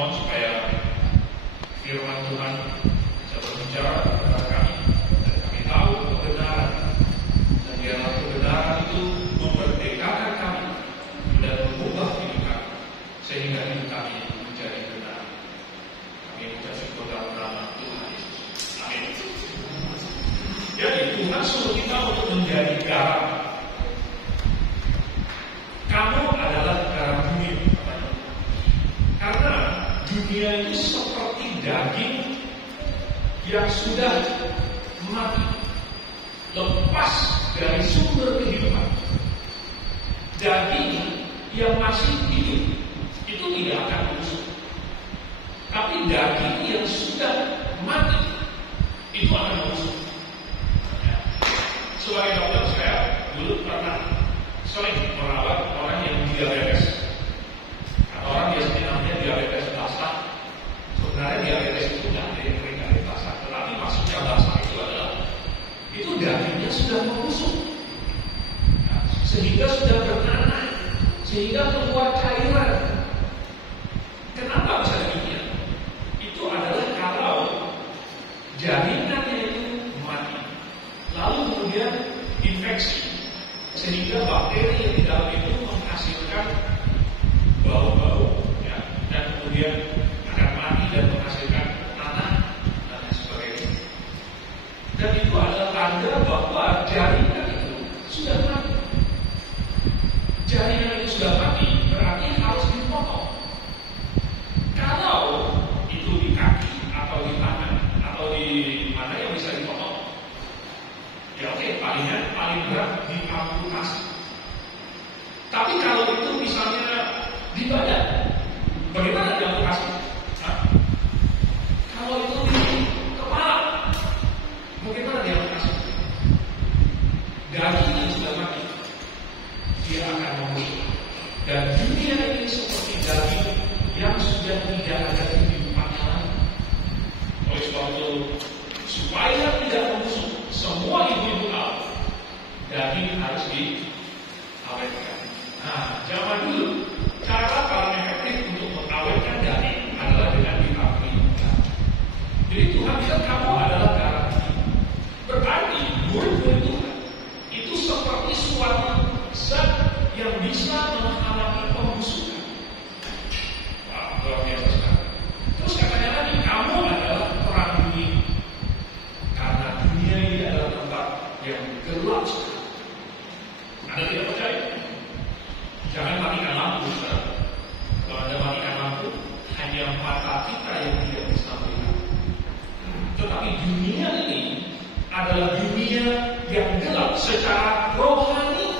mohon supaya firman Tuhan bisa berbicara kepada kami dan kami tahu kebenaran, dan biarlah kebenaran itu memerdekakan kami dan mengubah hidup kami sehingga hidup kami menjadi benar. Kami mengucap syukur dalam nama Tuhan Yesus. Amin. Jadi Tuhan suruh kita untuk menjadi garam. Kamu adalah garam dunia. Karena dunia itu seperti daging yang sudah mati, lepas dari sumber kehidupan. Daging yang masih hidup itu tidak akan busuk. Tapi daging yang sudah mati itu akan busuk. Sebagai dokter, saya dulu pernah sering merawat orang yang diabetes. Orang biasanya namanya diabetes basah. Sebenarnya diabetes itu tidak ada yang dari basah, tetapi maksudnya basah itu adalah itu dagingnya sudah membusuk, sehingga sudah bernanah, sehingga keluar cairan. Kenapa bisa demikian? Itu adalah kalau jaringannya itu mati, lalu kemudian infeksi, sehingga bakteri yang di dalam itu menghasilkan bau-bau, ya, dan kemudian akan mati dan menghasilkan tanah dan lain sebagainya. Dan itu adalah tanda bahwa jaringan itu sudah mati. Jaringan itu sudah mati berarti harus dipotong. Kalau itu di kaki atau di tangan atau di mana yang bisa dipotong, ya oke, paling berat diamputasi. Tapi kalau itu misalnya di badan, bagaimana diamputasi? Kalau itu di kepala, bagaimana diamputasi? Daging yang sudah mati, dia akan membusuk. Dan dunia ini seperti daging yang sudah tidak ada kehidupannya lagi. Oleh sebab itu, supaya tidak membusuk, semua ibu-ibu tahu daging harus diawetkan. Nah, zaman dulu cara paling efektif untuk mengawetkan daging adalah dengan dikawin. Jadi Tuhan bilang kamu adalah garam. Berarti murid-murid Tuhan itu seperti suatu zat yang bisa menghalangi pembusukan. Wah, luar biasa sekali. Terus katanya lagi, kamu adalah terang dunia. Karena dunia ini adalah tempat yang gelap sekali. Anda tidak percaya? Jangan matikan lampu. Kalau Anda matikan lampu, hanya mata kita yang tidak bisa melihat. Tetapi dunia ini adalah dunia yang gelap secara rohani.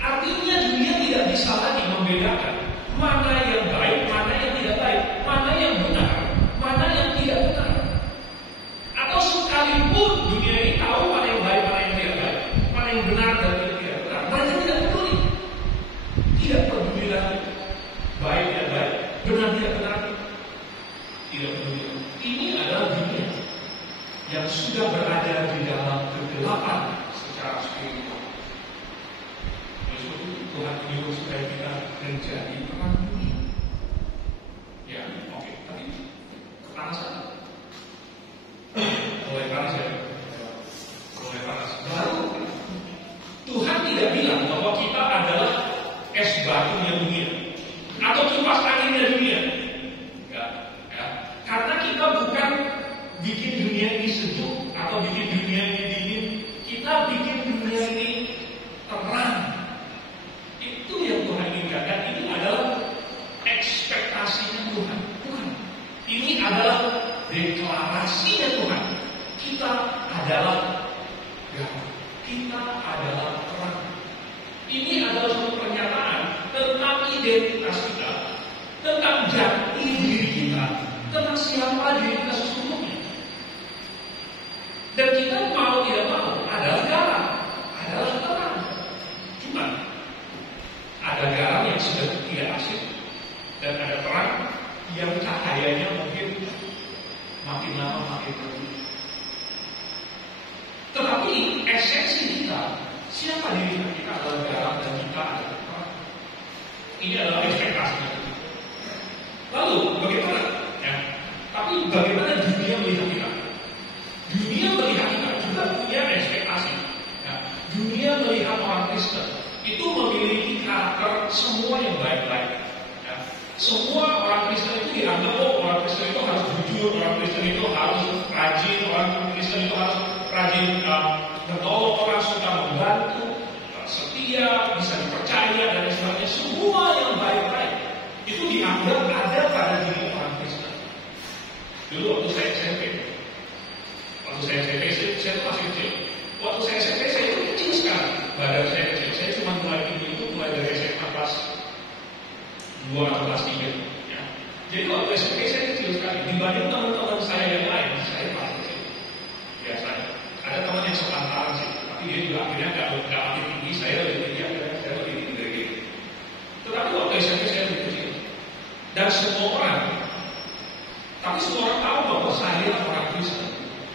Artinya dunia tidak bisa lagi membedakan mana yang baik, mana yang tidak baik, mana yang benar, mana yang tidak benar. Atau sekalipun dunia ini tahu mana yang baik, mana yang tidak baik, mana yang benar dan tidak benar, mereka tidak peduli. Tidak peduli lagi baik dan baik, benar tidak benar, tidak peduli. Ini adalah dunia yang sudah berada di dalam kegelapan secara spiritual. Oleh Tuhan menyuruh supaya kita menjadi terang dunia. Ya, oke. Tapi kepanasan. Mulai panas ya. Mulai panas. Baru Tuhan tidak bilang bahwa kita adalah es batunya dunia atau kipas anginnya dunia. Ya. Karena kita bukan bikin dunia ini sejuk atau bikin dunia ini dingin. Kita bikin dunia ini terang. Itu yang Tuhan inginkan. Dan ini adalah ekspektasinya Tuhan. Ini adalah deklarasinya Tuhan. Kita adalah garam. Kita adalah terang. Ini adalah suatu pernyataan tentang identitas kita, tentang jati diri kita, tentang siapa diri kita sesungguhnya. Dan kita mau tidak mau adalah garam, adalah terang. Cuma ada garam yang sudah tidak asin dan ada terang yang cahayanya mungkin makin lama makin tinggi. Tetapi esensi kita, siapa diri kita adalah garam dan kita adalah terang. Ini adalah ekspektasinya. Lalu Lalu bagaimana? Ya, tapi bagaimana dunia melihat kita? Dunia melihat kita juga punya ekspektasi. Ya, dunia melihat orang Kristen itu memiliki karakter semua yang baik-baik. Ya, semua orang Kristen itu dianggap orang Kristen itu harus jujur, orang Kristen itu harus rajin, orang Kristen itu harus rajin menolong orang, suka membantu, setia, bisa dipercaya dan sebagainya. Semua yang baik-baik itu dianggap ada pada diri orang Kristen. Dulu waktu saya SMP, saya masih kecil. Waktu saya SMP, saya itu kecil sekali. Badan saya kecil. Saya cuma mulai itu mulai dari SMA kelas 2 atau kelas 3. Ya. Jadi waktu SMP saya kecil sekali. Dibanding teman-teman saya yang lain, saya paling kecil. Biasanya. Ada teman yang sepantaran sih. Tapi dia juga akhirnya nggak makin tinggi. Saya lebih tinggi, akhirnya saya lebih tinggi dari dia. Tetapi waktu SMP saya lebih kecil. Dan semua orang, tapi semua orang tahu bahwa saya orang Kristen.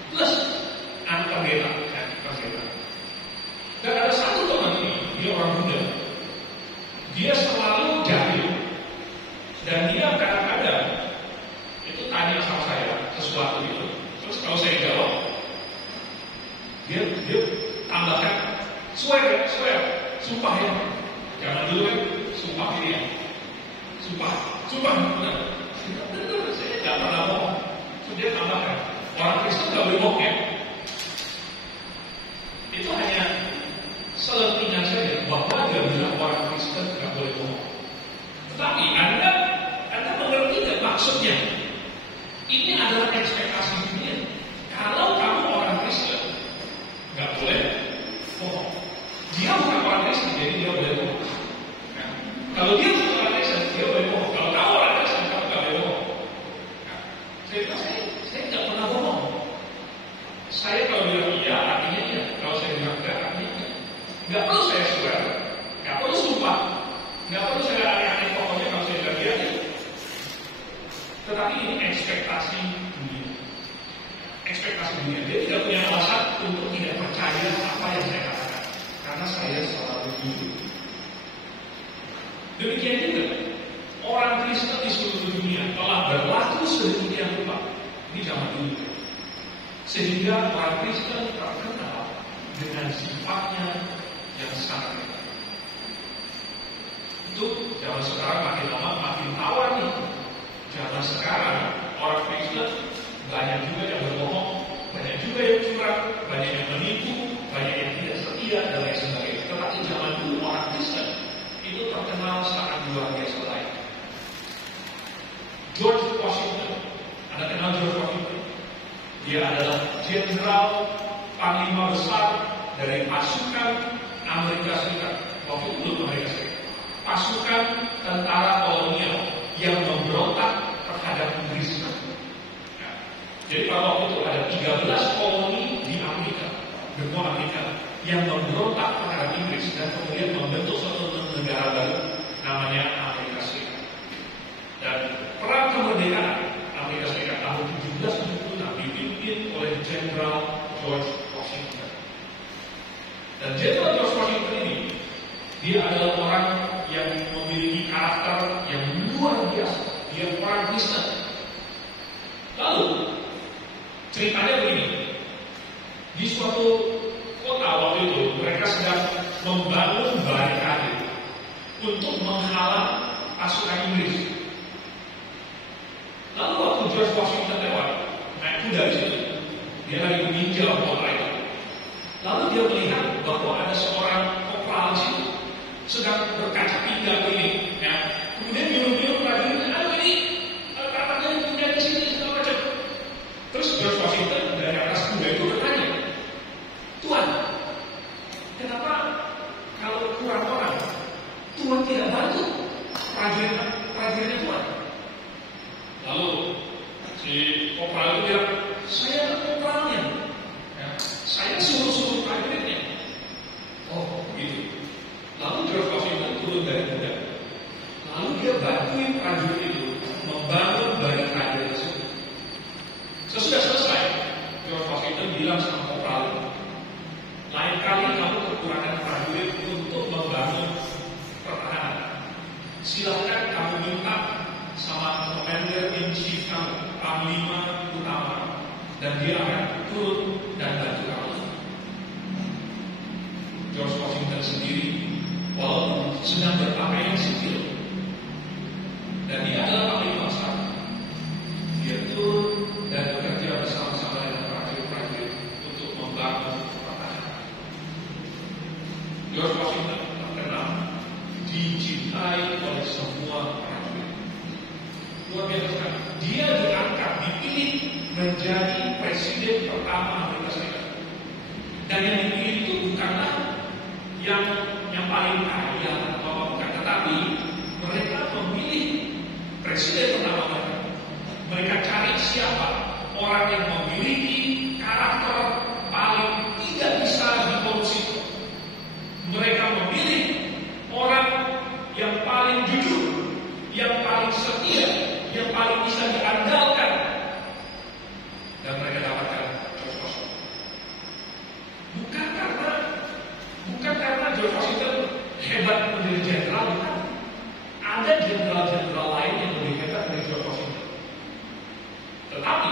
Plus anak pendeta. Dan ada satu teman ini, dia orang muda. Dia selalu jahil. Dan dia kadang-kadang itu tanya sama saya sesuatu itu. Terus kalau saya jawab, dia tambahkan, swear, sumpah ya. Jangan dulu kan, sumpah ini ya. Sumpah benar. Saya tidak pernah bohong. Dia tambahkan, orang Kristen tidak boleh bohong ya. Itu hanya selentingan saja bahwa dia bilang orang Kristen tidak boleh bohong. Tetapi Anda mengerti tidak maksudnya? Ini adalah ekspektasi dunia. Kalau kamu orang Kristen, nggak boleh bohong. Dia bukan orang Kristen, jadi dia boleh bohong. Nah, kalau dia bukan orang Kristen, dia boleh bohong. Kalau kamu orang Kristen, kamu nggak boleh bohong. Nah, saya tidak pernah bohong. Saya kalau bilang iya, artinya iya. Kalau saya bilang enggak, artinya iya. Nggak perlu saya swear, nggak perlu sumpah, nggak perlu saya aneh-aneh. Pokoknya kalau saya bilang iya, iya. Tetapi ini ekspektasi dunia. Ekspektasi dunia. Dia tidak punya alasan untuk tidak percaya apa yang saya katakan. Karena saya selalu jujur. Demikian juga orang Kristen di seluruh dunia telah berlaku sedemikian rupa di zaman dulu. Sehingga orang Kristen terkenal dengan sifatnya yang sangat hebat. Itu zaman sekarang makin lama makin tawar nih. Zaman sekarang orang Kristen banyak juga yang berbohong, banyak juga yang curang, banyak yang menipu, banyak yang tidak setia dan lain sebagainya. Tetapi zaman dulu orang Kristen itu terkenal sangat luar biasa lain. George Washington, Anda kenal George Washington? Dia adalah jenderal panglima besar dari pasukan Amerika Serikat. Waktu itu belum Amerika Serikat. Pasukan tentara kolonial yang memberontak terhadap Inggris. Nah, jadi pada waktu itu ada 13 koloni di Amerika, benua Amerika, yang memberontak terhadap Inggris dan kemudian membentuk suatu negara baru namanya Amerika Serikat. Dan perang kemerdekaan Amerika Serikat tahun 1776 dipimpin oleh Jenderal George Washington. Dan Jenderal George Washington ini, dia adalah orang yang memiliki karakter yang luar biasa. Dia orang Kristen. Lalu ceritanya begini. Di suatu kota waktu itu mereka sedang membangun barikade untuk menghalang pasukan Inggris. Lalu waktu George Washington lewat, naik kuda di situ, dia lagi meninjau kota itu. Lalu dia melihat bahwa ada seorang kopral di situ sedang berkaca pinggang ini, ya. Kemudian nyuruh-nyuruh prajuritnya, aduh ini katanya punya di sini segala macam. Terus George Washington dari atas kuda itu bertanya, Tuan, kenapa kalau kurang orang, Tuan tidak bantu prajuritnya Tuan? Lalu si kopral itu bilang, saya kopralnya, ya. Saya suruh prajuritnya. Oh, begitu. Lalu George Washington turun dari kuda. Lalu dia bantuin prajurit itu membangun barikade tersebut. Sesudah selesai, George Washington bilang sama kopral, lain kali kamu kekurangan prajurit untuk membangun pertahanan. Silakan kamu minta sama pemain panglima utama, dan dia akan turun dan bantu kamu. George Washington sendiri, walaupun sedang berpakaian sipil, dan dia adalah panglima besar, dia turun dan bekerja bersama-sama dengan prajurit-prajurit untuk membangun pertahanan. George Washington terkenal, dicintai oleh semua prajurit. Luar biasa, dia diangkat, dipilih menjadi presiden pertama Amerika Serikat. Dan yang dipilih itu bukanlah yang paling kaya atau bukan, tetapi mereka memilih presiden pertama mereka. Mereka cari siapa orang yang memiliki karakter paling tidak bisa dikorupsi. Mereka memilih orang yang paling jujur, yang paling setia, yang paling bisa diandalkan, dan mereka dapatkan George Washington. Bukan karena George Washington hebat menjadi jenderal, bukan. Ada jenderal-jenderal lain yang lebih hebat dari George Washington. Tetapi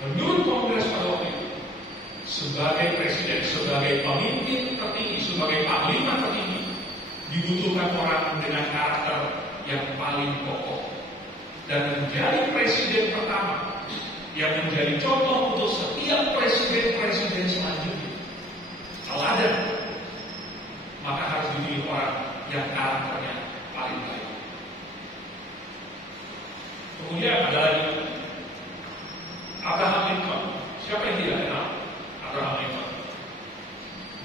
menurut Kongres pada waktu itu, sebagai presiden, sebagai pemimpin tertinggi, sebagai panglima tertinggi, dibutuhkan orang dengan karakter yang paling pokok, dan menjadi presiden pertama yang menjadi contoh untuk setiap presiden-presiden selanjutnya. Kalau ada, maka harus dipilih orang yang karakternya paling baik. Kemudian ada lagi Abraham Lincoln. Siapa yang tidak kenal Abraham Lincoln?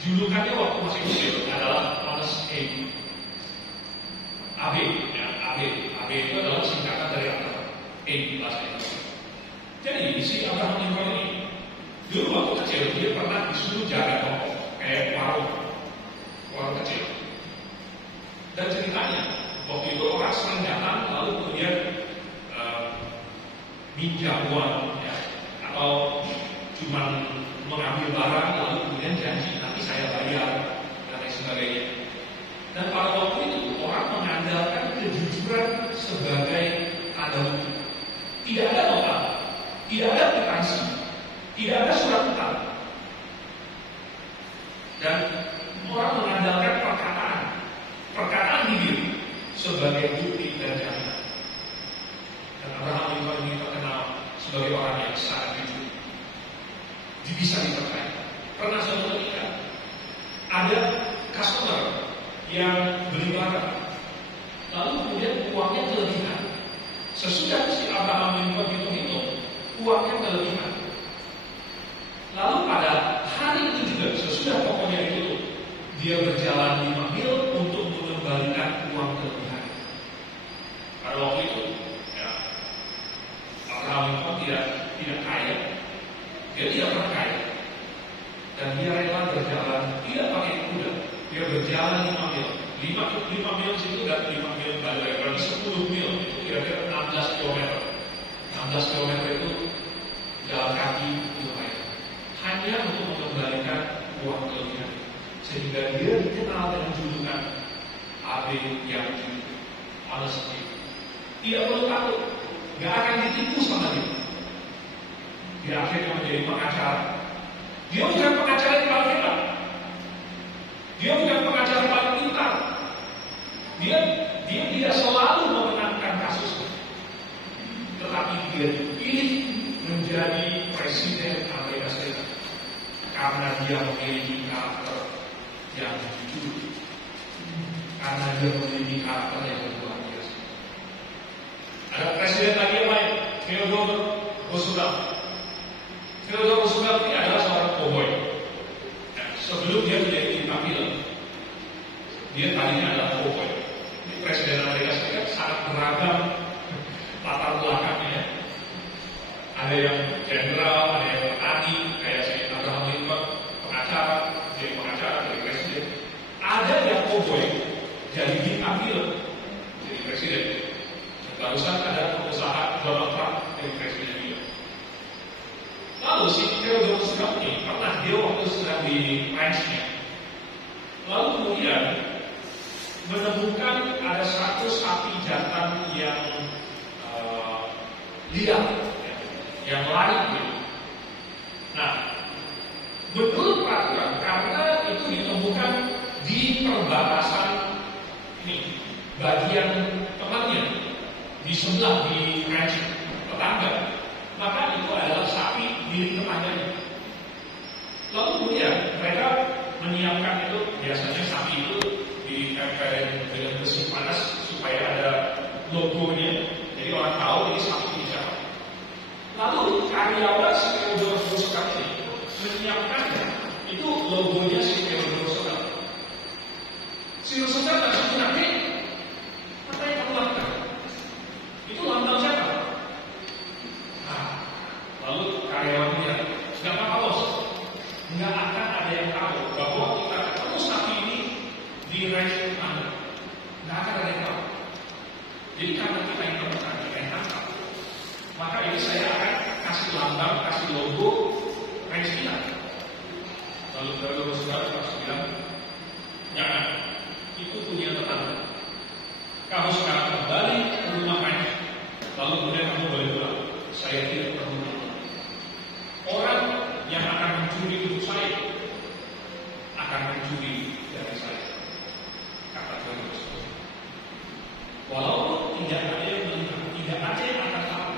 Julukannya waktu masih kecil adalah Honest Abe. AB itu adalah singkatan dari Abraham. Abe bahasa Indonesia. Jadi si Abraham Lincoln ini dulu waktu kecil dia pernah disuruh jaga toko kayak warung kecil. Dan ceritanya waktu itu orang sering datang lalu kemudian minjam uang, ya, atau cuma mengambil barang lalu kemudian janji nanti saya bayar dan lain sebagainya. Dan pada waktu itu orang mengandalkan kejujuran sebagai tanda bukti. Tidak ada nota, tidak ada kwitansi, tidak ada surat utang, dan orang mengandalkan perkataan bibir sebagai bukti dan jaminan. Dan Abraham Lincoln ini terkenal sebagai orang yang sangat jujur, bisa dipercaya. Pernah suatu ketika ada customer yang beli barang, lalu kemudian uangnya kelebihan. Sesudah si Abraham Lincoln hitung-hitung, uangnya kelebihan. Lalu pada hari itu juga, sesudah tokonya itu, dia berjalan 5 mil untuk mengembalikan uang kelebihan. Pada waktu itu, ya, Abraham Lincoln tidak kaya, dia tidak pernah kaya, dan dia rela berjalan tidak pakai kuda. Dia berjalan 5 mil. 5 mil situ dan 5 mil balik, berarti 10 mil, itu kira-kira 16 km. 16 km itu jalan kaki lumayan. Hanya untuk mengembalikan uang kelebihan. Sehingga dia dikenal dengan julukan AB yang jujur, honesty. Tidak perlu takut, gak akan ditipu sama dia. Dia akhirnya menjadi pengacara. Dia bukan pengacara yang paling hebat. Dia bukan pengacara paling pintar. Dia tidak selalu memenangkan kasus, tetapi dia dipilih menjadi presiden Amerika Serikat karena dia memiliki karakter yang jujur, karena dia memiliki karakter yang luar biasa. Ada presiden lagi yang lain, Theodore Roosevelt. Theodore Roosevelt ini adalah seorang cowboy. Sebelum dia menjadi pimpinan, dia tadinya adalah cowboy. Presiden Amerika Serikat sangat beragam latar belakangnya. Ada yang jenderal, ada yang petani, kayak si Abraham Lincoln, pengacara, jadi presiden. Ada yang cowboy, jadi diambil jadi presiden. Dan barusan ada pengusaha Donald Trump jadi presiden juga. Lalu si Theodore Roosevelt ini pernah dia waktu sedang di ranchnya, lalu kemudian menemukan ada 100 sapi jantan yang liar, ya, yang lain gitu. Nah, menurut peraturan, karena itu ditemukan di perbatasan ini bagian tengahnya di sebelah di ranch tetangga, maka itu adalah sapi di tetangganya. Lalu kemudian mereka menyiapkan itu, biasanya sapi itu ditempelin dengan besi panas supaya ada logonya, jadi orang tahu ini sapi ini siapa. Lalu karyawan si Theodore Roosevelt ini menyiapkannya, itu logonya si Theodore Roosevelt. Si Roosevelt langsung bilang, apa yang kamu lakukan? Itu lambang siapa? Nah, lalu karyawan bilang, nggak apa-apa bos, nggak akan ada yang tahu bahwa kita ketemu sapi ini di ranch mana. Nggak akan ada yang tahu. Jadi karena kita yang temukan, kita yang tangkap, maka ini saya akan kasih lambang, kasih logo ranch kita. Lalu Theodore Roosevelt langsung bilang, jangan, itu punya tetangga. Kamu sekarang kembali ke rumah ranch, lalu kemudian kamu boleh pulang. Saya tidak perlu. Orang yang akan mencuri hidup saya akan mencuri dari saya, kata Theodore Roosevelt. Walaupun tidak ada yang melihat, tidak ada yang akan tahu,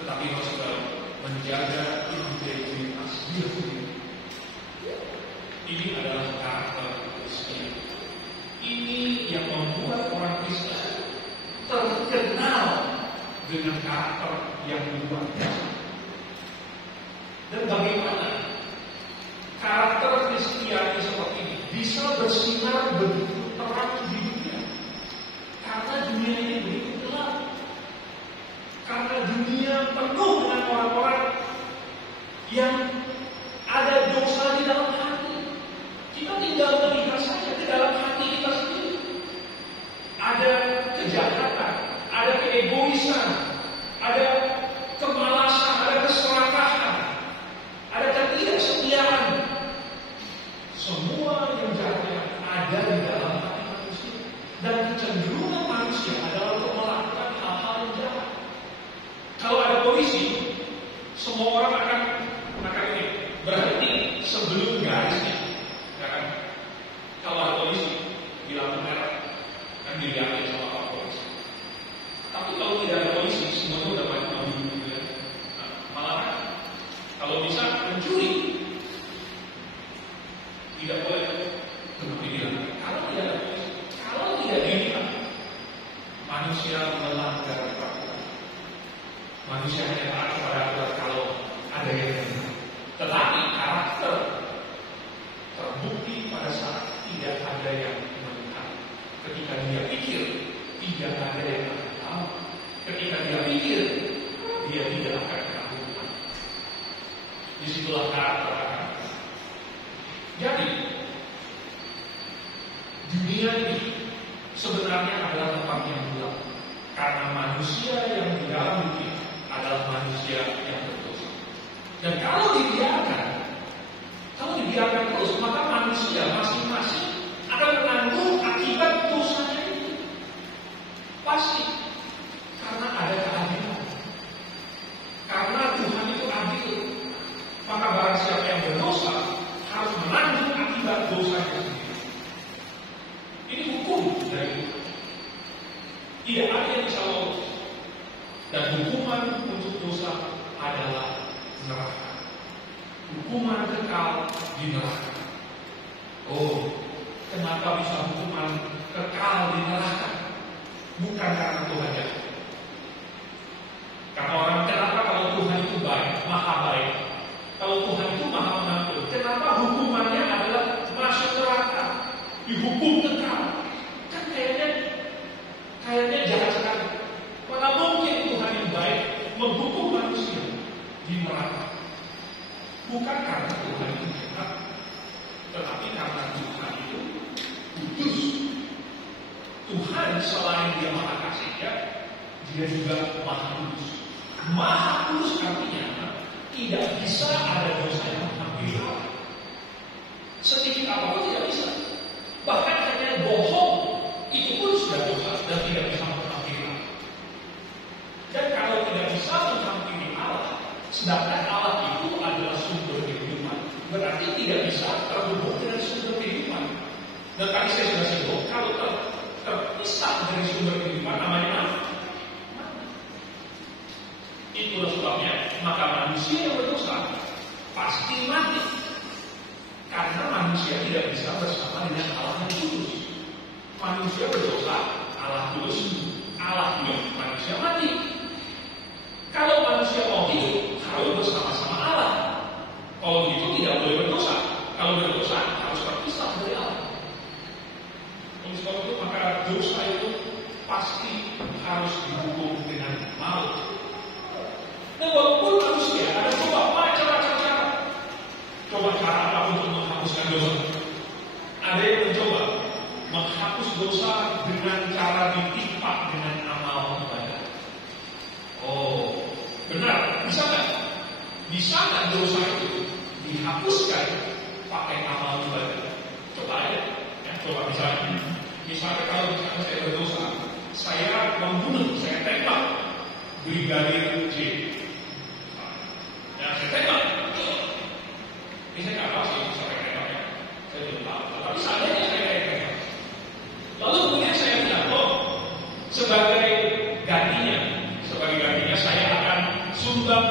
tetapi Roosevelt menjaga integritas dia sendiri. Ini adalah karakter Kristen. Ini yang membuat orang Kristen terkenal dengan karakter yang luar biasa. Dan bagaimana karakter Kristiani seperti ini bisa bersinar begitu terang di dunia? Karena dunia ini begitu gelap. Karena dunia penuh dengan orang-orang yang ada dosa di dalam hati. Kita tinggal melihat saja di dalam hati kita sendiri. Ada kejahatan, ada keegoisan, ada kemalasan, ada keserakahan, ada ketidaksetiaan. Semua yang jahat ada di dalam hati manusia. Dan kecenderungan manusia adalah untuk melakukan hal-hal yang jahat. Kalau ada polisi, semua orang akan ini berhenti sebelum garisnya. Ya kan? Kalau ada polisi di lampu merah, kan dilihatin sama Pak Polisi. Tapi kalau tidak ada polisi, semua itu dapat maju gitu ya. Nah, malah kalau bisa mencuri, tidak boleh. Kemudian kalau tidak ada polisi, kalau tidak dilihat, manusia melanggar peraturan. Manusia hanya taat kepada aturan kalau ada yang benar. Tetapi karakter terbukti pada saat tidak ada yang melihat. Ketika dia pikir, tidak ada yang akan tahu. Ketika dia pikir, dia tidak akan ketahuan. Disitulah karakter. Jadi dunia ini sebenarnya adalah tempat yang gelap. Karena manusia yang di dalam dunia adalah manusia yang berdosa. Dan kalau dibiarkan terus, maka manusia masing-masing akan menanggung akibat dosanya itu. Pasti. Karena ada keadilan. Karena Tuhan itu adil. Maka barang siapa yang berdosa harus menanggung akibat dosanya sendiri. Ini hukum dari Tuhan. Tidak ada yang bisa lolos. Dan hukuman untuk dosa adalah neraka. Hukuman kekal di neraka. Oh, kenapa bisa hukuman kekal di neraka? Bukan karena Tuhan ya. Karena orang kenapa kalau Tuhan itu baik, maha baik. Kalau Tuhan itu maha mengampuni, kenapa hukumannya adalah masuk neraka, dihukum kekal? Kan kayaknya jahat sekali. Mana mungkin Tuhan yang baik menghukum manusia di neraka? Bukan karena Tuhan itu jahat, tetapi karena Tuhan itu kudus. Tuhan selain dia maha kasih ya, dia juga maha kudus. Maha kudus artinya tidak bisa ada dosa yang menghampiri Allah. Sedikit apapun tidak bisa. Bahkan hanya bohong itu pun sudah dosa dan tidak bisa menghampiri Allah. Dan kalau tidak bisa menghampiri Allah, dari sumber kehidupan namanya itulah sebabnya maka manusia yang berdosa pasti mati, karena manusia tidak bisa bersama dengan Allah yang kudus. Manusia berdosa, Allah kudus, Allah hidup, manusia mati. Kalau manusia mau hidup, harus bersama-sama Allah. Kalau gitu tidak boleh berdosa. Kalau berdosa harus terpisah dari Allah. Oleh sebab itu maka dosa itu pasti harus dihukum dengan maut. Nah, walaupun manusia ada coba macam-macam cara. Coba cara apa untuk menghapuskan dosa? Ada yang mencoba menghapus dosa dengan cara ditimpa dengan amal ibadah. Oh, benar? Bisa nggak? Bisa nggak dosa itu dihapuskan pakai amal ibadah? Coba aja. Ya, coba misalnya kalau saya berdosa, saya membunuh, saya tembak Brigadir J. Ya, saya tembak. Ini saya nggak tahu sih sampai tembak ya. Saya belum tahu. Tapi seandainya saya tembak. Lalu kemudian saya bilang, sebagai gantinya saya akan sumbang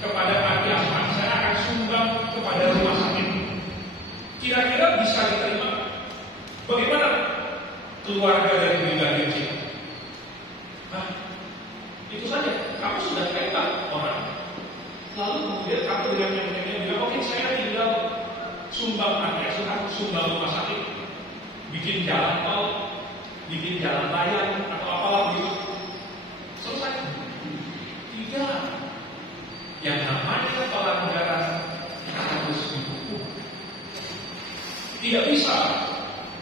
kepada panti asuhan, saya akan sumbang kepada rumah sakit. Kira-kira bisa diterima? Bagaimana keluarga dari Brigadir J? Itu saja, kamu sudah tembak orang. Lalu kemudian kamu dengan yang bilang, oke, saya tinggal sumbang panti asuhan, sumbang rumah sakit, bikin jalan tol, bikin jalan layang atau apalah gitu. Selesai. Tidak. Yang namanya pelanggaran harus dihukum. Tidak bisa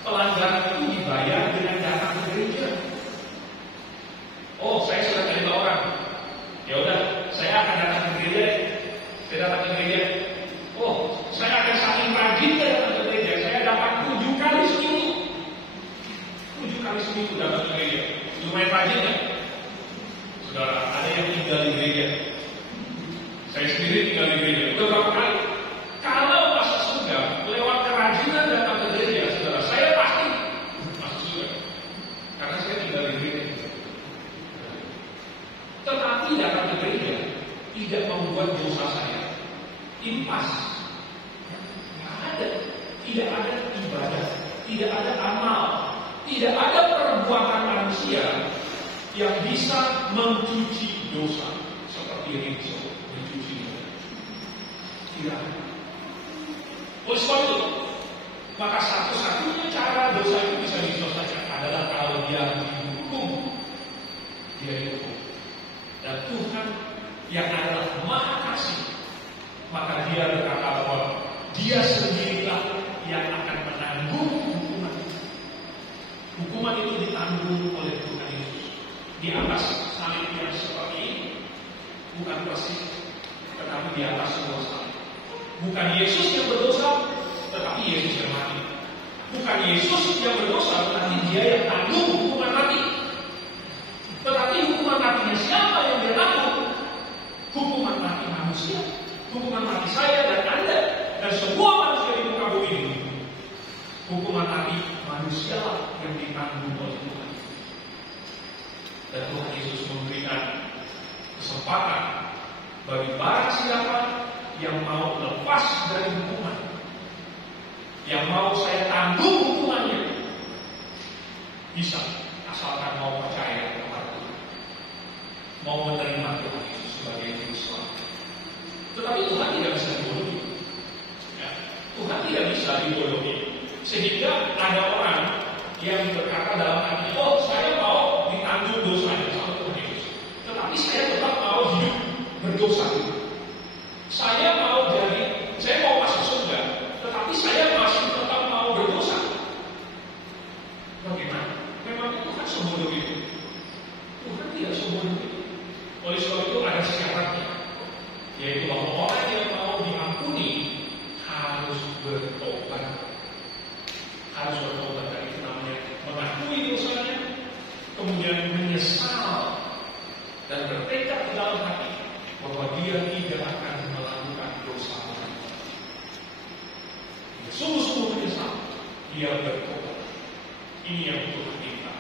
pelanggaran itu dibayar dengan datang ke gereja. Oh, saya sudah terima orang. Ya udah, saya akan datang ke gereja. Saya datang ke gereja. Oh, saya akan saking rajinnya datang ke gereja. Saya dapat 7 kali seminggu. 7 kali seminggu datang ke gereja. Lumayan rajin ya? Saudara, ada yang tinggal di gereja. Saya sendiri tinggal di gereja. Udah berapa kali? Kalau masuk surga, lewat kerajinan datang ke gereja, saudara, saya pasti masuk surga. Karena saya tinggal di gereja. Tetapi datang ke gereja tidak membuat dosa saya impas. Tidak ada ibadah, tidak ada amal, tidak ada perbuatan manusia yang bisa mencuci dosa seperti rinso mencuci dosa. Tidak. Oleh sebab itu, maka satu-satunya cara dosa itu bisa diselesaikan adalah kalau dia dihukum. Dia dihukum. Dan Tuhan yang adalah Maha Kasih, maka Dia berkata bahwa Dia sendirilah yang akan menanggung hukuman. Hukuman itu ditanggung oleh Tuhan Yesus di atas salib yang seperti ini, bukan persis, tetapi di atas semua salib. Bukan Yesus yang berdosa, tetapi Yesus yang mati. Bukan Yesus yang berdosa, tetapi Dia yang tanggung hukuman mati. Tetapi hukuman matinya siapa yang dia tanggung? Hukuman mati manusia, hukuman mati saya dan Anda dan semua manusia di muka bumi ini. Hukuman mati manusia yang ditanggung oleh Tuhan. Dan Tuhan Yesus memberikan kesempatan bagi barang siapa yang mau lepas dari hukuman, yang mau saya tanggung hukumannya, bisa, asalkan mau percaya kepada Tuhan, mau menerima Tuhan Yesus sebagai Juru Selamat. Tetapi Tuhan tidak bisa dibodohi. Ya, Tuhan tidak bisa dibodohi. Sehingga ada orang yang berkata dalam hati, oh saya mau ditanggung dosanya sama Tuhan Yesus, tetapi saya tetap mau hidup berdosa. Saya mau masuk surga, tetapi saya masih tetap mau berdosa. Bagaimana? Memang Tuhan sebodoh itu? Tuhan tidak sebodoh itu. Oleh sebab itu ada syaratnya, yaitu bahwa orang yang mau diampuni harus bertobat. Harus bertobat, dan itu namanya mengakui dosanya, kemudian menyesal dan bertekad di dalam hati bahwa dia tidak akan melakukan dosa lagi. Sungguh-sungguh menyesal, dia bertobat. Ini yang Tuhan minta.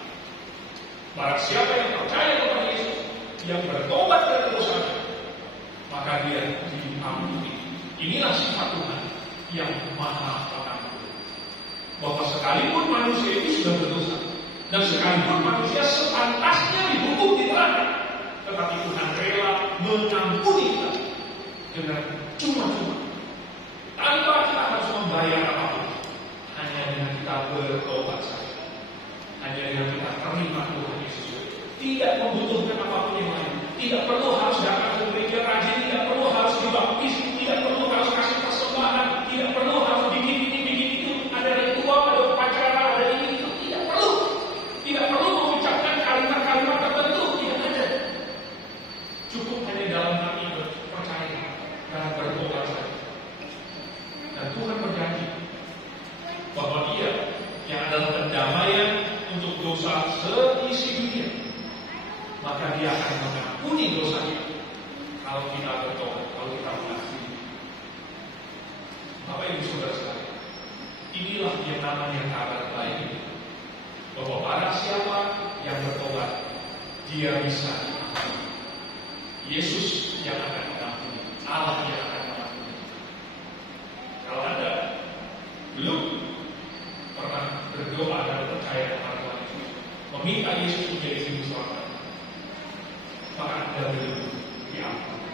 Barang siapa yang percaya kepada Yesus, yang bertobat dari dosanya, maka dia diampuni. Inilah sifat Tuhan yang maha pengampun. Bahwa sekalipun manusia itu sudah berdosa, dan sekalipun manusia sepantasnya dihukum di neraka, tetapi Tuhan rela mengampuni kita dengan cuma-cuma, tanpa kita harus membayar apapun, hanya dengan kita bertobat saja, hanya dengan kita terima Tuhan Yesus. Tidak membutuhkan apapun yang lain. Tidak perlu harus datang ke gereja rajin, tidak perlu harus dibaptis, tidak perlu harus kasih persembahan, tidak perlu harus bikin ini, bikin itu, ada ritual, ada upacara, ada ini, itu. Tidak perlu. Tidak perlu mengucapkan kalimat-kalimat tertentu, tidak ada. Cukup hanya dalam hati percaya dan bertobat saja. Dan Tuhan berjanji bahwa Dia yang adalah pendamaian untuk dosa seisi dunia, maka Dia akan mengampuni dosa itu kalau kita bertobat, kalau kita mengakui. Bapak Ibu Saudara sekalian, inilah yang namanya kabar baik, bahwa barang siapa yang bertobat, dia bisa diampuni. Yesus yang akan mengampuni, Allah yang akan mengampuni. Kalau Anda belum pernah berdoa dan percaya kepada Tuhan Yesus, meminta Yesus menjadi juru selamat, maka Anda belum diampuni,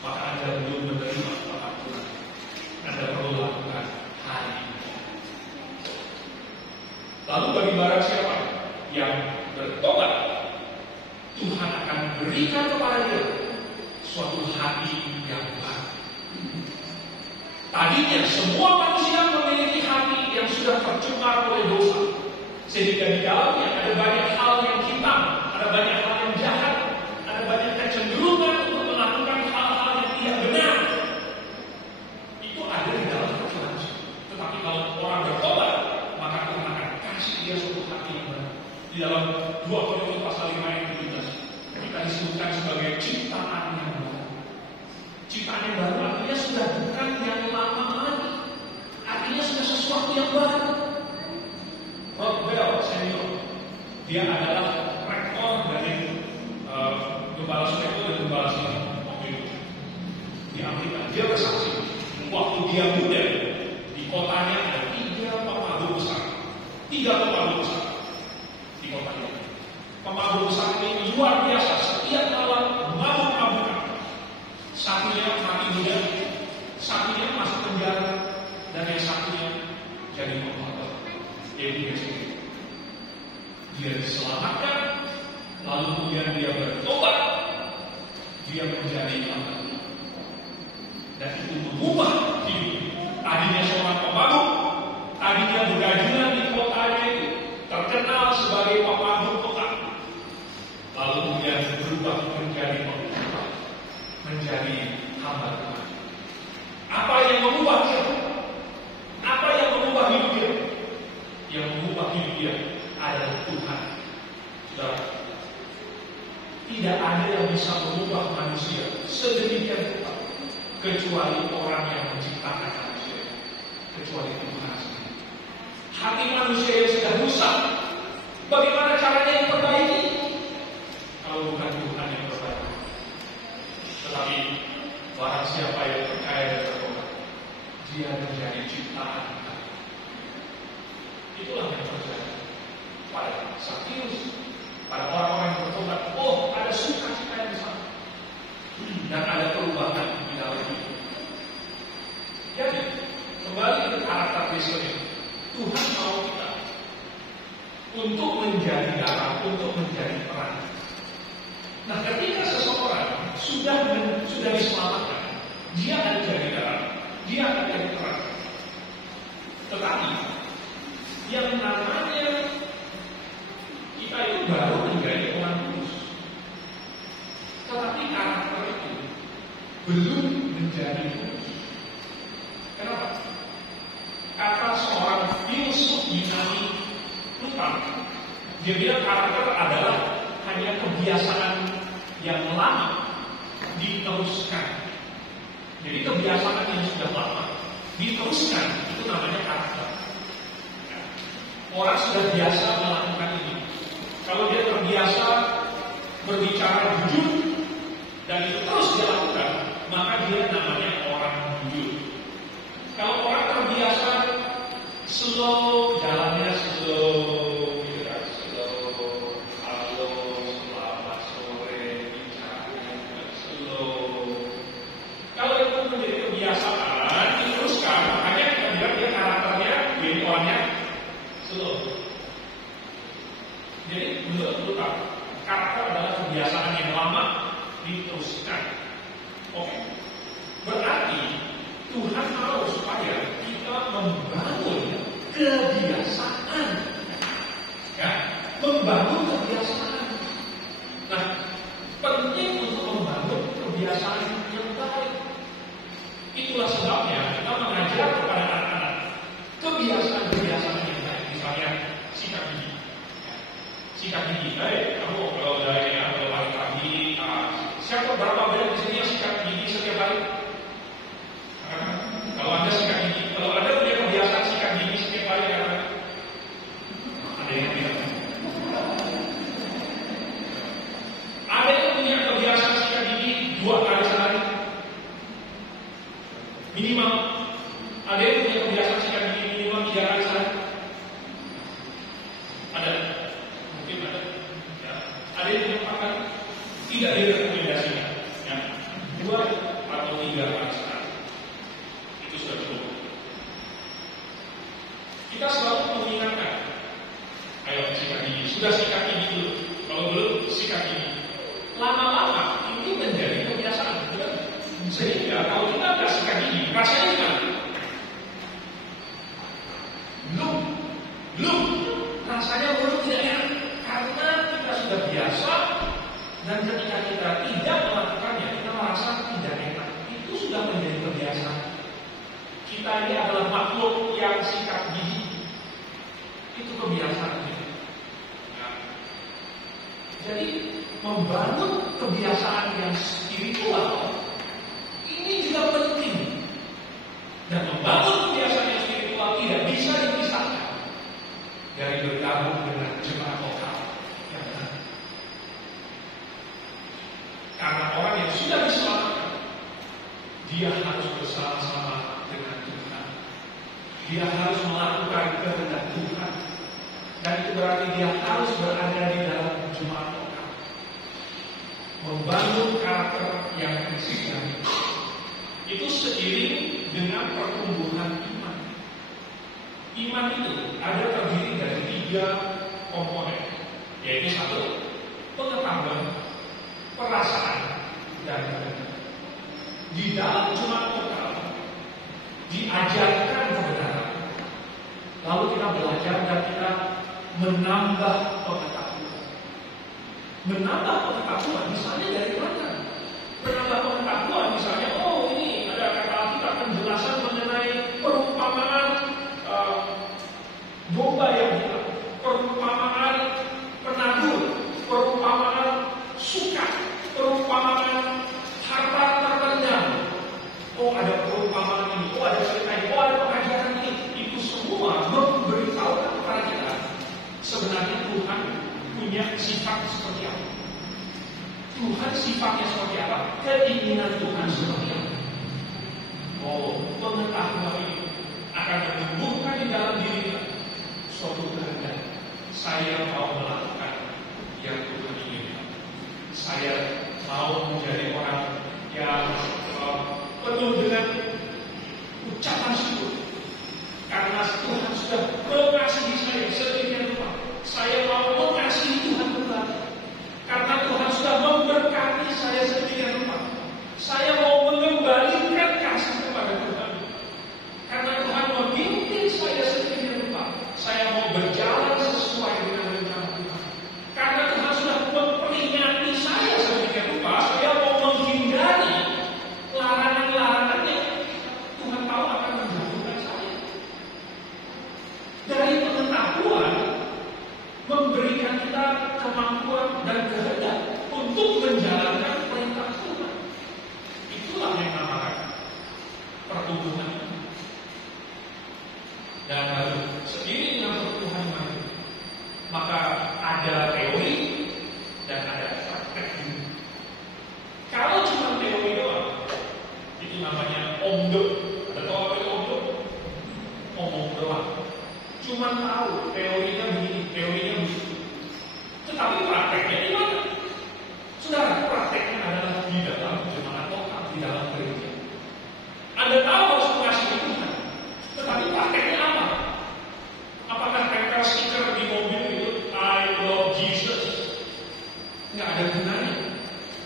maka Anda belum menerima pengampunan. Anda perlu lakukan hari ini. Lalu bagi barang siapa yang bertobat, Tuhan akan berikan kepada dia suatu hati yang baru. Tadinya semua manusia memiliki hati yang sudah tercemar oleh dosa, sehingga di dalamnya ada banyak hal yang hitam, ada banyak hal yang jahat, ada banyak kecenderungan untuk melakukan hal-hal yang tidak benar. Itu ada di dalam hati manusia. Tetapi kalau orang bertobat, maka Tuhan akan kasih dia suatu hati yang baru. Di dalam 2 Korintus pasal 5 ayat 17, kita disebutkan sebagai ciptaan yang baru. Ciptaan yang baru artinya sudah bukan yang lama lagi, artinya sudah sesuatu yang baru. Rod Bell senior, dia adalah rektor dari Gembala Suneto dan Gembala mobil di Amerika. Dia bersaksi, waktu dia muda di kotanya ada 3 pemabuk besar, 3 pemabuk besar di kotanya. Pemabuk besar ini luar biasa, setiap malam mabuk-mabukan. Satunya mati muda, satunya masuk penjara, dan yang satunya jadi pemabuk. Dia diselamatkan, lalu kemudian dia bertobat, dia menjadi hamba, dan itu mengubah hidupnya. Tadinya seorang pemabuk, tadinya bergajulan di kotanya itu, terkenal sebagai pemabuk kota, lalu kemudian berubah menjadi pemabuk, menjadi hamba Tuhan. Apa yang mengubah dia? Apa yang mengubah hidup dia? Yang mengubah hidup dia adalah Tuhan. Saudara, tidak ada yang bisa mengubah manusia sedemikian rupa kecuali orang yang menciptakan manusia, kecuali Tuhan sendiri. Hati manusia yang sudah rusak, bagaimana caranya diperbaiki? Kalau bukan Tuhan yang berbaik. Tetapi barang siapa yang percaya dan bertobat, dia menjadi ciptaan Tuhan. Itulah yang terjadi pada Sakius, pada orang-orang yang bertobat. Oh, ada sukacita yang besar dan ada perubahan di dalam hidup. Jadi, kembali ke karakter Kristus, Tuhan mau kita untuk menjadi darah, untuk menjadi terang. Nah, ketika seseorang sudah diselamatkan, dia akan jadi darah, dia akan jadi terang. Tetapi yang namanya kita itu baru menjadi orang kudus, tetapi karakter itu belum menjadi kudus. Kenapa? Kata seorang filsuf Yunani lupa, dia bilang karakter adalah hanya kebiasaan yang lama diteruskan. Jadi kebiasaan yang sudah lama diteruskan, itu namanya karakter. Orang sudah biasa melakukan ini. Kalau dia terbiasa berbicara jujur dan itu terus dia lakukan, maka dia namanya orang jujur. Kalau orang terbiasa slow, jalannya slow, gitu kan, slow, halo, selamat sore, bicaranya slow. Kalau itu menjadi kebiasaan, diteruskan, makanya kita bilang dia karakternya, behaviornya slow. Jadi betul-betul karakter adalah kebiasaan yang lama diteruskan. Oke. Berarti Tuhan mau supaya kita membangun kebiasaan. Ya, membangun kebiasaan. Nah, penting untuk membangun kebiasaan yang baik. Itulah sebabnya kita mengajar kepada anak-anak kebiasaan-kebiasaan yang baik. Misalnya sikat gigi. Sikat gigi, baik. Kamu kalau dari atau hari pagi, siapa berapa banyak di sini yang sikat gigi setiap hari? Kalau Anda sikat gigi, kalau Anda punya kebiasaan sikat gigi setiap hari, ada yang tidak. Ada yang punya kebiasaan sikat gigi 2 kali sehari, minimal. Ada yang punya kebiasaan sikat gigi minimal 3 kali sehari. Ada. Ya. Ada yang menyatakan tidak direkomendasikan, ya, 2 atau 3 kali sehari itu sudah cukup. Kita selalu mengingatkan, ayo sikat gigi, sudah sikat gigi dulu, kalau belum sikat gigi. Lama-lama ini menjadi kebiasaan, betul? Sehingga kalau kita tidak sikat gigi, rasanya gimana? Belum, rasanya belum tidak enak. Karena kita sudah biasa dan ketika kita tidak melakukannya, kita merasa tidak enak. Itu sudah menjadi kebiasaan. Kita ini adalah makhluk yang sikat gigi. Itu kebiasaan. Nah, jadi membangun kebiasaan yang spiritual ini juga penting. Dan membangun kebiasaan yang spiritual tidak bisa dipisahkan dari bergabung dengan jemaat lokal. Karena orang yang sudah diselamatkan, dia harus bersama-sama dengan Tuhan. Dia harus melakukan kehendak Tuhan. Dan itu berarti dia harus berada di dalam jemaat lokal. Membangun karakter yang konsisten. Itu seiring dengan pertumbuhan iman. Iman itu ada terdiri dari 3 komponen, yaitu 1, pengetahuan, perasaan, dan kebenaran. Di dalam jemaat lokal diajarkan kebenaran, lalu kita belajar dan kita menambah pengetahuan. Menambah pengetahuan misalnya dari mana? Menambah pengetahuan misalnya, oh ini ada kata Alkitab penjelasan mengenai perumpamaan domba yang hilang, perumpamaan penadur, perumpamaan suka, perumpamaan harta terpendam. Oh ada perumpamaan ini, oh ada cerita ini, oh ada pengajaran ini. Itu semua memberitahukan kepada kita sebenarnya Tuhan punya sifat seperti apa. Tuhan sifatnya seperti apa, keinginan Tuhan seperti apa. Oh, pengetahuan ini akan menumbuhkan di dalam diri kita suatu kehendak. Saya mau melakukan yang Tuhan inginkan. Saya mau menjadi orang yang penuh dengan ucapan syukur karena Tuhan sudah mengasihi saya sedemikian rupa. Saya mau mengasihi Tuhan kembali karena Tuhan sudah memberkati saya sedemikian rupa. Saya mau mengembalikan kasih kepada Tuhan karena Tuhan memimpin saya sedemikian rupa. Saya mau berjalan sesuai dengan rencana Tuhan karena Tuhan sudah memperingati saya sedemikian rupa. Saya mau menghindari larangan-larangan yang Tuhan tahu akan menjatuhkan saya. Dari pengetahuan memberikan kita kemampuan dan kehendak untuk menjalankan perintah Tuhan. Itulah yang namanya pertumbuhan. Dan lalu seiring dengan pertumbuhan maka ada teori dan ada praktek. Kalau cuma teori doang, itu namanya omdo. Ada tahu apa itu omdo? Omong doang. Cuma tahu teorinya begini, teorinya begitu. Tetapi prakteknya di mana? Saudara, prakteknya adalah di dalam jemaat lokal, di dalam gereja. Anda tahu harus mengasihi Tuhan, tetapi prakteknya apa? Apakah tempel stiker di mobil itu I love Jesus? Nggak ada gunanya.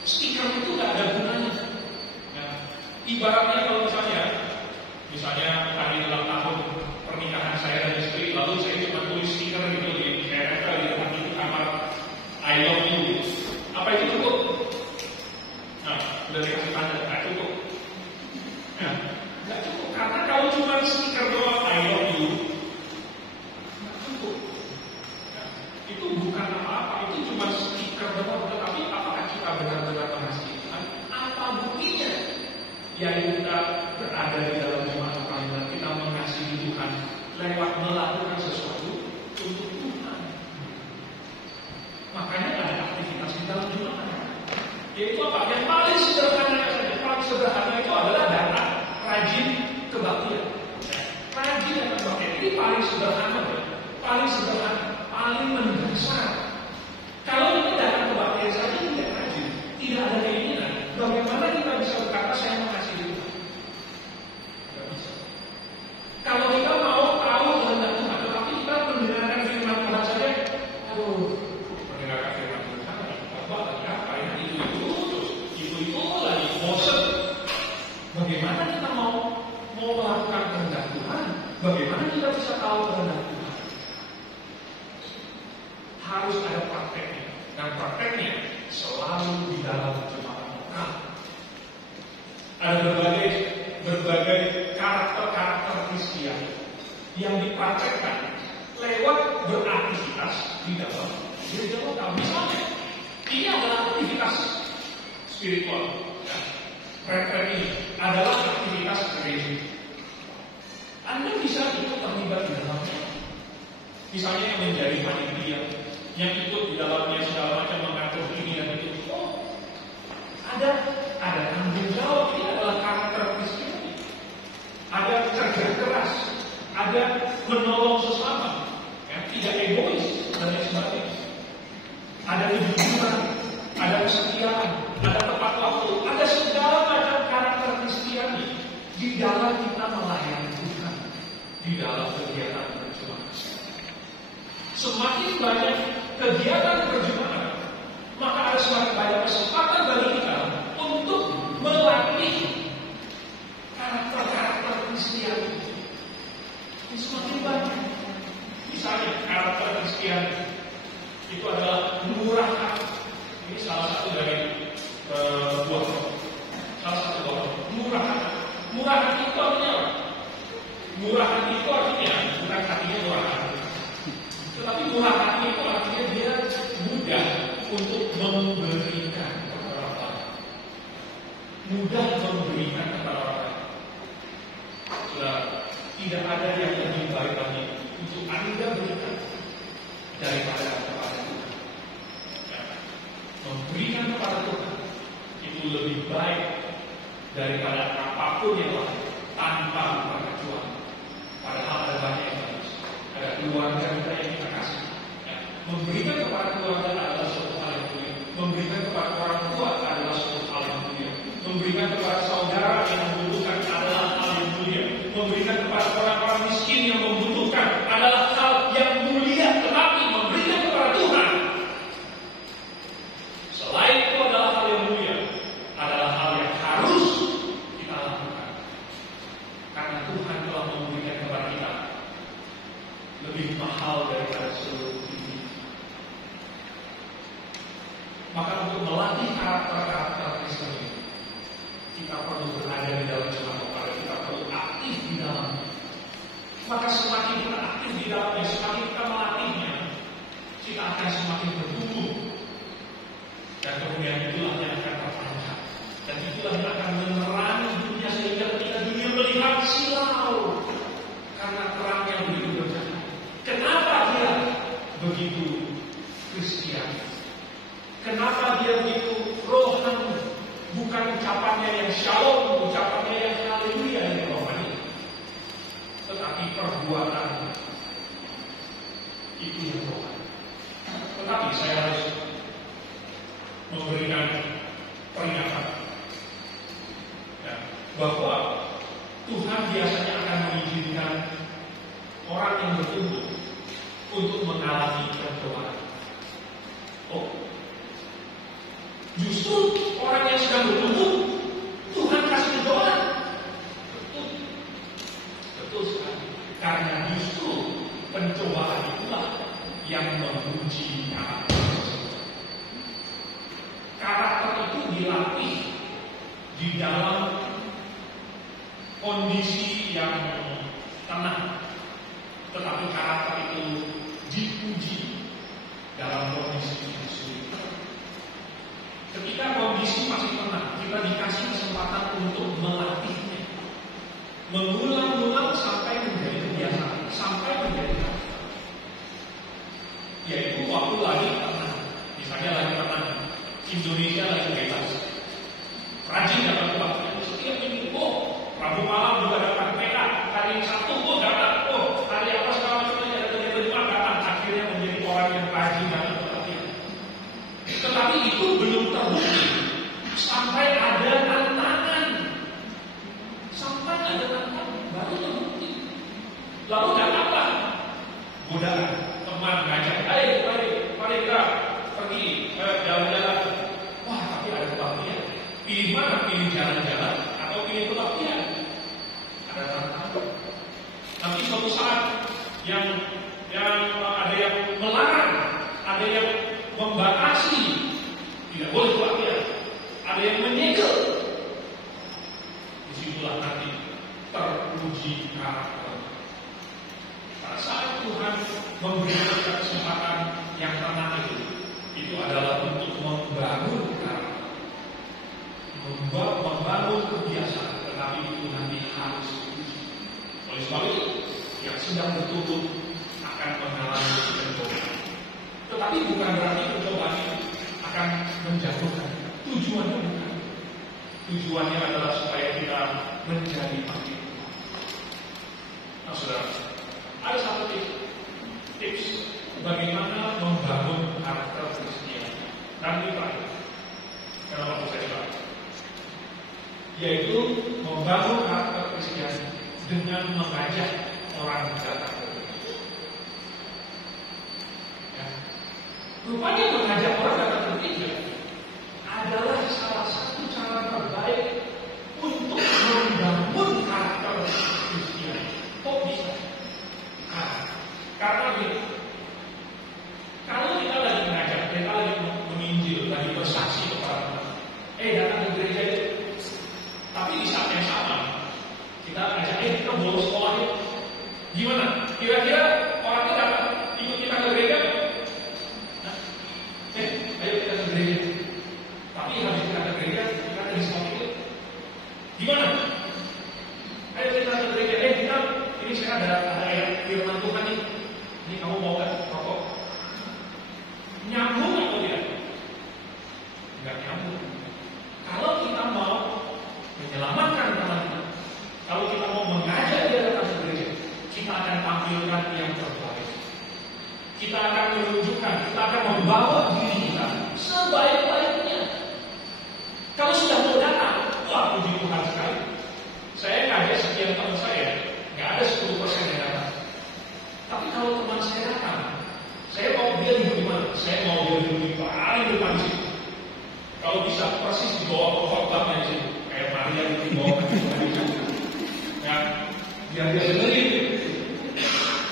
Stiker itu nggak ada gunanya. Nah, ibaratnya kalau misalnya hari ulang tahun pernikahan saya dan istri, lalu saya cuma tulis stiker gitu di tempel di depan itu kamar I love you. Apa itu cukup? Nah, udah dikasih tanda, nggak cukup. Nah, nggak cukup karena kalau cuma stiker doang I love you, nggak cukup. Nah, itu bukan apa-apa, itu cuma stiker doang. Tetapi apakah kita benar-benar mengasihi Tuhan? Apa buktinya? Yaitu kita berada di dalam jemaat pelayanan, kita mengasihi Tuhan lewat melakukan sesuatu untuk Tuhan. Makanya ada aktivitas di dalam jemaat. Yaitu apa? Yang paling sederhana saja, paling sederhana itu adalah datang rajin kebaktian. Rajin dan kebaktian ini paling sederhana, paling sederhana, paling mendasar. Kalau kita datang kebaktian saja tidak rajin, tidak ada keinginan, bagaimana kita bisa berkata saya mengasihi Tuhan? Tidak bisa. Kalau kita mau tahu kehendak Tuhan, tetapi kita mendengarkan firman Tuhan saja, aduh, mendengarkan firman Tuhan, apa lagi itu lagi bosan. Bagaimana kita mau melakukan kehendak Tuhan? Bagaimana kita bisa tahu kehendak Tuhan? Harus ada prakteknya, dan prakteknya selalu di dalam jemaat lokal. Ada berbagai karakter Kristen yang dipraktekkan lewat beraktivitas di dalam gereja lokal. Misalnya, ini adalah aktivitas spiritual. Ya. Ini adalah aktivitas gereja. Anda bisa ikut terlibat di dalamnya. Misalnya yang menjadi panitia, yang ikut di dalamnya segala macam mengatur ini dan itu. Oh, ada tanggung jawab. Ini adalah karakter Kristen. Ada kerja keras, ada menolong sesama, ya, tidak egois dan lain sebagainya. Ada kejujuran, ada kesetiaan, ada tepat waktu, ada segala macam karakter Kristiani di dalam kita melayani Tuhan, di dalam kegiatan perjuangan. Semakin banyak kegiatan perjuangan, maka ada semakin banyak kesempatan bagi kita untuk melatih karakter Kristiani. Ini semakin banyak. Misalnya karakter Kristiani itu adalah murah hati. Ini salah satu dari buah. Salah satu buah. Murah hati. Murah hati itu artinya apa? Murah hati itu artinya bukan hatinya murah hati. Tetapi murah hati itu artinya dia mudah untuk memberikan kepada orang lain. Mudah memberikan kepada orang lain. Sudah tidak ada yang lebih baik lagi untuk Anda berikan daripada kepada Tuhan. Ya. Memberikan kepada Tuhan itu lebih baik daripada apapun yang lain tanpa berkecuali. Padahal ada banyak yang bagus. Ada keluarga kita yang kita kasih. Ya. Memberikan kepada keluarga adalah suatu hal yang mulia. Memberikan kepada orang tua adalah suatu hal yang mulia. Memberikan kepada saudara yang membutuhkan adalah hal yang mulia. Memberikan kepada orang-orang miskin yang membutuhkan adalah hal yang mulia. Tetapi memberikan kepada Tuhan, selain itu adalah hal yang mulia, adalah hal yang harus kita lakukan. Karena Tuhan telah memberikan kepada kita lebih mahal daripada seluruh ini. Maka untuk melatih karakter Kristen ini, kita perlu berada di dalam jemaat lokal, kita perlu aktif di dalamnya. Maka semakin kita aktif di dalamnya, semakin kita melatihnya, kita akan semakin bertumbuh. Dan kemudian itulah yang akan terpanjang. Dan itulah yang akan menerangi dunia sehingga ketika dunia melihat silau. Karena terangnya begitu bercahaya. Kenapa dia begitu dia begitu rohani, bukan ucapannya yang shalom, ucapannya yang haleluya yang rohani, tetapi perbuatan itu yang rohani. Tetapi saya harus memberikan peringatan ya, bahwa Tuhan biasanya akan mengizinkan orang yang bertumbuh untuk mengalami pencobaan. Oh, justru orang yang sedang bertumbuh Tuhan kasih cobaan. Betul sekali. Karena justru pencobaan itulah yang menguji karakter. Karakter itu dilatih di dalam kondisi yang tenang, tetapi karakter itu diuji dalam kondisi yang sulit. Ketika kondisi masih tenang, kita dikasih kesempatan untuk melatihnya, mengulang-ulang sampai menjadi kebiasaan, sampai menjadi karakter. Yaitu waktu lagi tenang, misalnya lagi tenang, Indonesia lagi bebas, rajin dapat waktunya setiap minggu. Rabu malam juga datang PK, hari Sabtu datang, hari apa segala macamnya ada kegiatan datang, akhirnya menjadi orang yang rajin dalam pelatihan. Tetapi itu belum terbukti sampai ada tantangan, baru terbukti. Lalu dan apa? Godaan, teman ngajak, mari kita pergi jalan-jalan. Wah, tapi ada pelatihan. Pilih mana? Pilih jalan-jalan atau pilih pelatihan? Ada tantangan. Tapi suatu saat yang ada yang melarang, ada yang membatasi, tidak boleh pelatihan, ada yang menyegel. Disitulah nanti teruji karakter. Pada saat Tuhan memberikan kesempatan yang tenang itu adalah untuk membangun karakter, membangun kebiasaan, tetapi itu nanti harus diuji. Oleh sebab itu, yang sedang bertumbuh akan mengalami pencobaan. Tetapi bukan berarti pencobaan itu akan menjatuhkan. Tujuannya bukan. Tujuannya adalah supaya kita menjadi makin kuat. Nah, saudara, ada satu tips bagaimana membangun karakter Kristiani. Nanti terakhir, karena waktu saya cepat, yaitu membangun karakter Kristiani dengan mengajak orang datang ke gereja. Ya. Rupanya mengajak orang datang ke gereja adalah salah satu cara terbaik untuk membangun karakter Kristiani. Kok bisa? Karena begini, kalau kita lagi mengajak, kita lagi menginjil, lagi bersaksi kepada orang, datang ke gereja itu. Tapi di saat yang sama, kita ajak, kita bolos sekolah yuk. Gimana? Kira-kira orangnya datang ikut kita ke gereja? Nah, ayo kita ke gereja. Tapi habis kita ke gereja, kita ada diskon itu. Gimana? Ayo kita ke gereja. Kita ini sekarang ada ayat firman Tuhan nih. Ini kamu mau gak rokok? Nyambung atau tidak? Enggak nyambung. Kalau kita mau menyelamatkan teman kita, kalau kita mau mengajak dia datang ke gereja, kita akan tampilkan yang terbaik. Kita akan menunjukkan, kita akan membawa diri kita sebaik-baiknya. Kalau sudah mau datang, wah puji Tuhan sekali. Saya ngajak sekian teman saya, nggak ada 10% yang datang. Tapi kalau teman saya datang, saya mau dia duduk di mana? Saya mau dia duduk di paling depan situ. Kalau bisa persis di bawah khotbahnya di situ, kayak Maria di bawah. Ya, biar dia dengerin,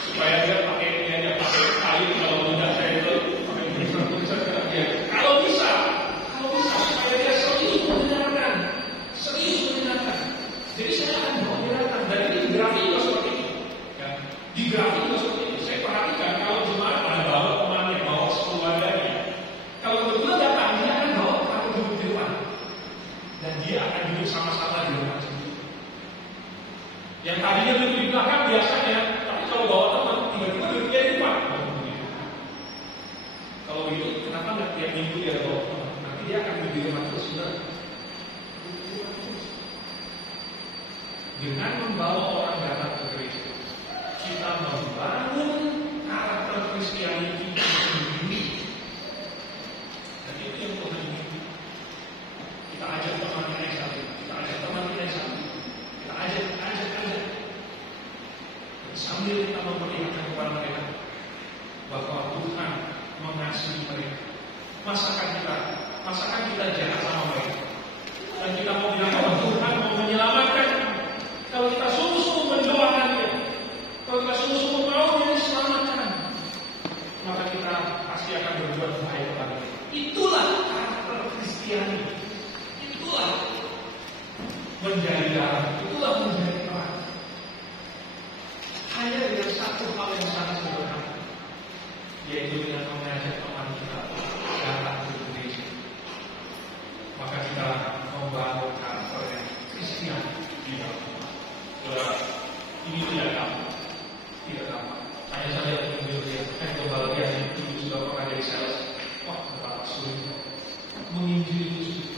supaya dia pakai ini aja, pakai kayu kalau mudah saya itu pakai tulisan dia. Kalau bisa supaya dia serius mendengarkan. Jadi saya akan bawa dia datang. Dan ini di grafik juga seperti itu. Ya, di grafik juga seperti itu. Saya perhatikan kalau jemaat ada bawa temannya, bawa keluarganya. Kalau kebetulan datang, dia akan bawa aku duduk di depan. Dan dia akan duduk sama-sama di depan. Yang tadinya duduk di belakang biasanya, tapi kalau bawa teman, tiba-tiba duduknya di depan. Kalau begitu, kenapa nggak tiap minggu dia bawa teman? Nanti dia akan lebih hebat terus. Dengan membawa orang datang ke gereja, kita membangun karakter Kristiani kita sendiri. Dan itu yang Tuhan ingin. Kita ajak teman kita yang satu, kita ajak teman kita yang satu, kita ajak. Dan sambil kita memperlihatkan kepada mereka bahwa Tuhan mengasihi mereka. Masakan kita jahat sama mereka. Dan kita mau bilang bahwa Tuhan mau menyelamatkan. Kalau kita sungguh-sungguh mendoakan dia, kalau kita sungguh-sungguh mau dia diselamatkan, maka kita pasti akan berbuat baik kepada dia. Itulah karakter Kristiani. Itulah menjadi darah. Itulah menjadi terang. Hanya dengan satu hal yang sangat sederhana, yaitu dengan mengajak teman kita datang ke gereja. Maka kita membangun karakter yang Kristiani di dalam. Ini tidak gampang. Hanya saja menunjuk dia, kembali dia itu sudah pernah jadi sales. Wah, betapa sulit. Menginjil itu sulit.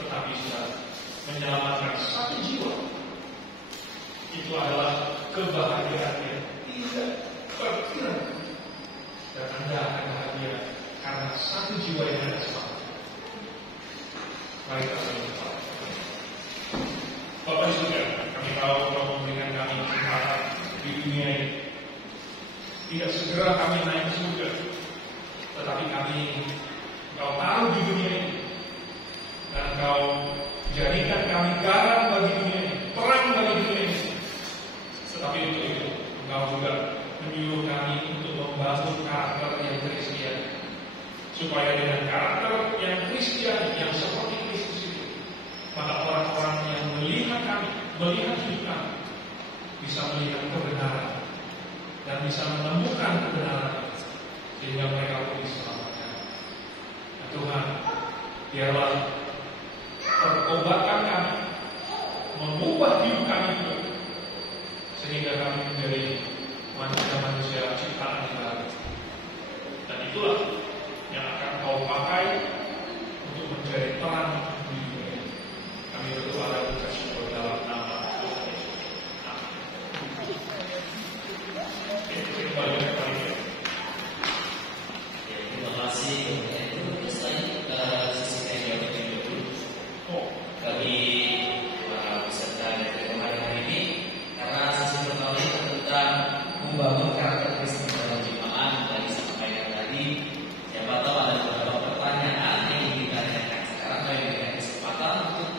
Tetapi sudah menyelamatkan satu jiwa. Itu adalah kebahagiaan yang tidak terkira. Dan Anda akan bahagia karena satu jiwa yang Anda selamatkan. Mari kita berdoa. Bapak Saudara, kami tahu Kau memberikan kami kesempatan di dunia ini. Tidak segera kami naik ke surga, tetapi Kau taruh di dunia ini, dan Kau jadikan kami garam bagi dunia ini, terang bagi dunia ini. Tetapi untuk itu, Engkau juga menyuruh kami untuk membangun karakter yang Kristian, supaya dengan karakter yang Kristian, yang seperti Kristus itu, maka orang-orang yang melihat kami, melihat hidup kami, bisa melihat kebenaran dan bisa menemukan kebenaran sehingga mereka pun diselamatkan. Nah, Tuhan, biarlah pertobatan kami mengubah hidup kami juga, sehingga kami menjadi manusia-manusia ciptaan baru. Dan itulah yang akan Kau pakai untuk menjadi terang di dunia. Kami berdoa dan bersyukur dalam nama Tuhan Yesus. Amin. Terima kasih. Saya ke sisi jawab dulu. Kami para peserta dari hari ini, karena sesi pertama ini tentang membangun karakter Kristen dalam jemaat. Tadi sampaikan tadi, siapa tahu ada beberapa pertanyaan yang ingin ditanyakan. Sekarang kami berikan kesempatan untuk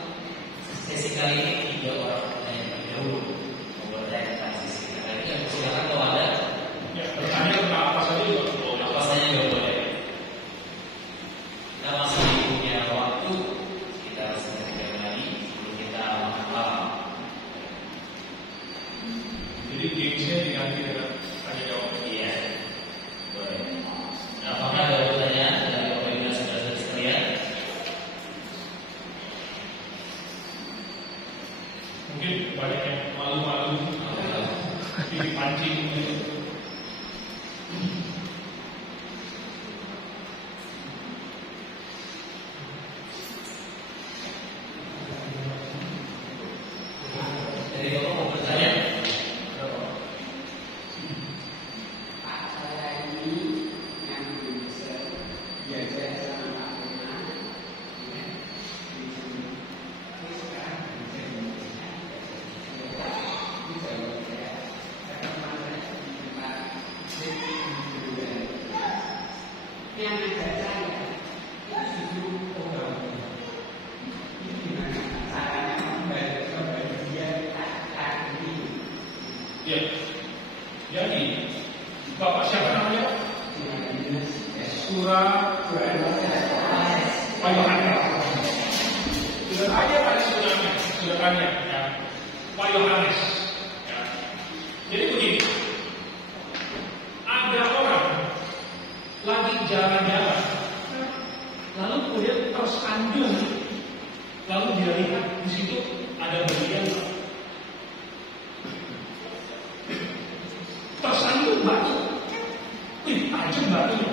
sesi kali ini 3 orang yang berdahulu mempertanyakan sesi kali ini. Silakan kalau ada. Ya, bertanya tentang apa saja juga boleh. Apa saja juga boleh. Kita masih punya waktu sekitar 1 lagi sebelum kita makan malam. Jadi gamesnya diganti dengan tanya jawab. Iya, boleh. Nah, apakah ada pertanyaan dari Bapak Ibu dan saudara sekalian? Mungkin banyak yang malu-malu dipancing gitu. Dari Bapak mau bertanya? Ya, jadi Bapak siapa namanya? Surah Pak Yohanes. Sudah tanya pada sudah tanya ya, Pak Yohanes. Ya. Jadi begini, ada orang lagi jalan-jalan, lalu kemudian tersandung, lalu dia lihat di situ ada bagian tersandung batu. Tajam batunya.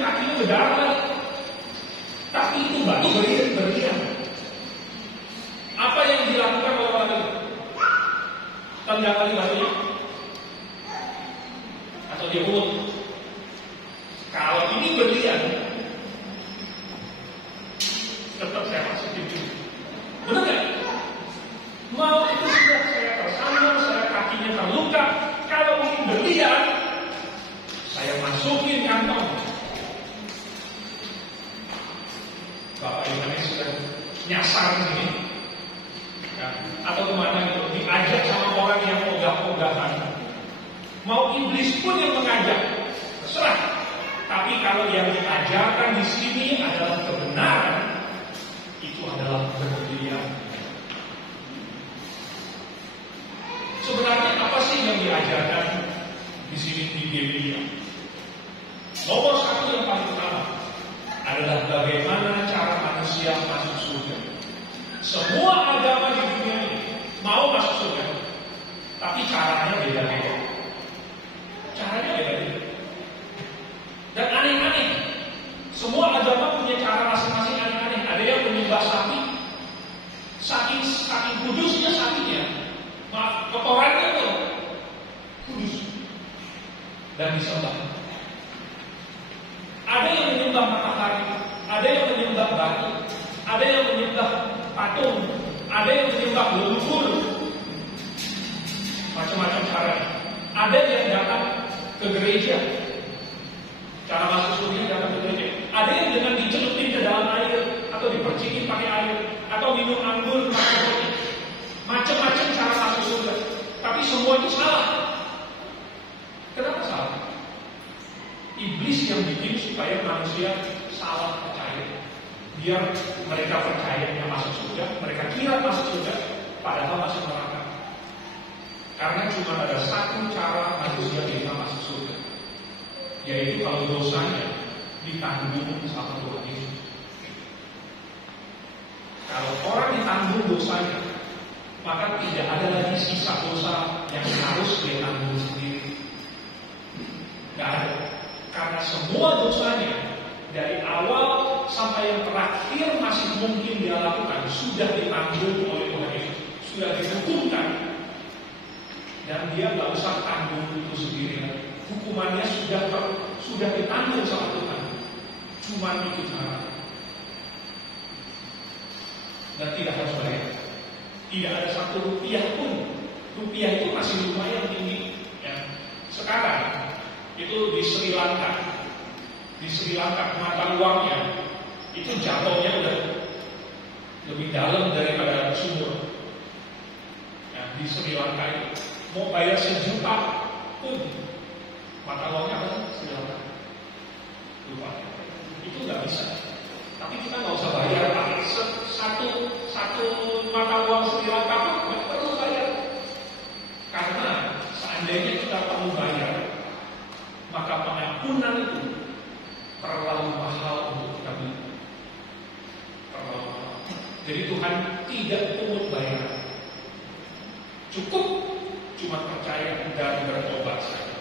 Kakinya berdarah. Tapi itu batu berlian. Apa yang dilakukan oleh orang itu? Tendang kali batunya? Atau dia pungut? Kalau ini berlian, tetap saya masukin dulu. Benar nggak? Mau itu sudah saya tersandung, saya kakinya terluka. Kalau ini berlian, saya masukin kantong. Bapak Yohanes sudah nyasar ini, ya. Atau kemana itu? Diajak sama orang yang ogah-ogahan. Mau iblis pun yang mengajak, terserah. Tapi kalau yang diajarkan di sini adalah kebenaran, itu adalah berlian. Sebenarnya apa sih yang diajarkan di sini di Biblia? Nomor satu yang paling utama adalah bagaimana cara manusia masuk surga. Semua agama di dunia ini mau masuk surga, tapi caranya beda-beda. Caranya beda-beda. Dan aneh-aneh. Semua agama punya cara masing-masing aneh-aneh. Ada yang menyembah sapi, saking kudusnya sapinya. Maaf, kotorannya itu kudus dan disembah. Ada yang menyembah matahari, ada yang menyembah batu, ada yang menyembah patung, ada yang menyembah leluhur. Macam-macam cara. Ada yang datang ke gereja. Cara masuk surga datang ke gereja. Ada yang dengan dicelupin ke dalam air atau dipercikin pakai air atau minum anggur pakai roti. Macam-macam cara masuk surga. Tapi semua itu salah. Kenapa salah? Iblis yang bikin supaya manusia salah percaya. Biar mereka percayanya masuk surga, mereka kira masuk surga, padahal masuk neraka. Karena cuma ada satu cara manusia bisa masuk surga, yaitu kalau dosanya ditanggung sama Tuhan Yesus. Kalau orang ditanggung dosanya, maka tidak ada lagi sisa dosa yang harus dia tanggung sendiri. Tidak ada. Karena semua dosanya dari awal sampai yang terakhir masih mungkin dia lakukan sudah ditanggung oleh Tuhan Yesus, sudah dihukumkan, dan dia nggak usah tanggung itu sendiri. Hukumannya sudah ditanggung sama Tuhan. Cuma itu cara. Dan tidak harus bayar. Tidak ada satu rupiah pun. Rupiah itu masih lumayan tinggi. Ya. Sekarang itu di Sri Lanka. Di Sri Lanka mata uangnya itu jatuhnya udah lebih dalam daripada sumur. Ya, di Sri Lanka itu mau bayar 1 juta pun mata uangnya apa sih? Sri Lanka. Lupa. Itu nggak bisa. Tapi kita nggak usah bayar. Satu mata uang Sri Lanka pun nggak perlu bayar. Karena seandainya kita perlu bayar, maka pengampunan itu terlalu mahal untuk kita beli. Terlalu mahal. Jadi Tuhan tidak pungut bayaran. Cukup cuma percaya dan bertobat saja.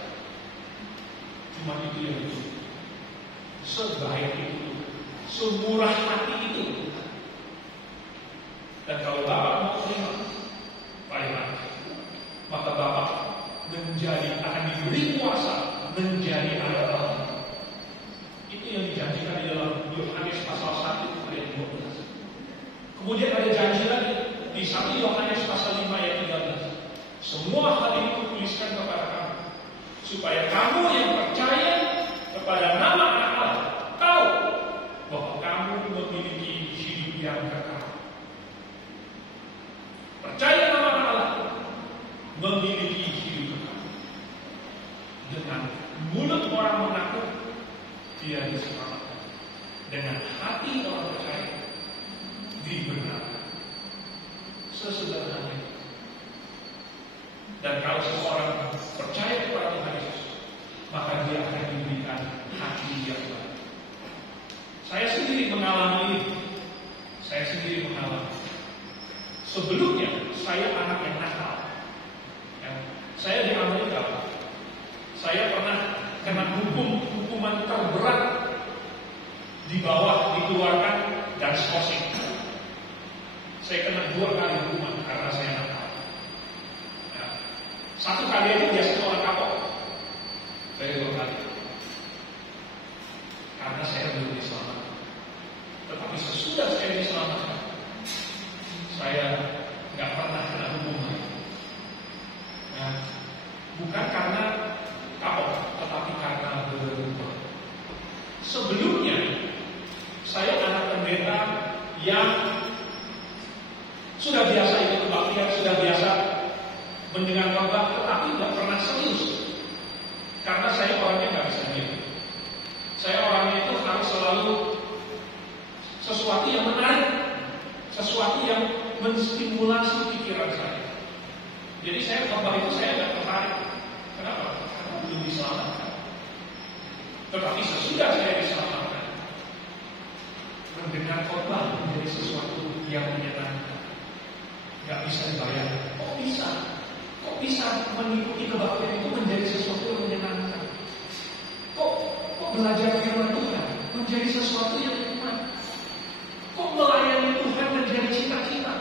Cuma itu yang itu. Sebaik itu, semurah hati itu. Dan kalau Bapak mau terima, baiklah, maka Bapak akan diberi kuasa menjadi anak Allah. Itu yang dijanjikan di dalam Yohanes pasal 1 ayat 12. Kemudian ada janji lagi di 1 Yohanes pasal 5 ayat 13. Semua hal ini kutuliskan kepada kamu, supaya kamu yang percaya kepada nama anak Allah tahu bahwa kamu memiliki hidup yang kekal. Percaya nama anak Allah memiliki hidup kekal. Dengan mulut orang mengaku dia diselamatkan, dengan hati orang percaya dibenarkan. Sesederhana. Dan kalau seseorang percaya kepada Tuhan Yesus, maka dia akan diberikan hati yang baru. Saya sendiri mengalami ini. Sebelumnya saya anak yang nakal. Ya. Saya di Amerika. Saya pernah kena hukuman terberat di bawah dikeluarkan dan skosing. Saya kena 2 kali hukuman karena saya nakal. Ya. 1 kali itu biasanya orang kapok. Saya 2 kali. Karena saya belum diselamatkan. Tetapi sesudah saya diselamatkan, saya nggak pernah kena hukuman. Ya. Bukan karena kapok, tetapi karena berubah. Sebelumnya, saya anak pendeta yang sudah biasa ikut kebaktian, sudah biasa mendengar khotbah, tetapi nggak pernah serius. Karena saya orangnya nggak bisa diam. Saya orangnya itu harus selalu sesuatu yang menarik, sesuatu yang menstimulasi pikiran saya. Jadi saya khotbah itu saya nggak tertarik. Kenapa? Karena belum diselamatkan. Tetapi sesudah saya diselamatkan, mendengar khotbah menjadi sesuatu yang menyenangkan. Gak bisa dibayar. Kok bisa? Kok bisa mengikuti kebaktian itu menjadi sesuatu yang menyenangkan? Kok belajar firman Tuhan menjadi sesuatu yang nikmat? Kok melayani Tuhan menjadi cita-cita?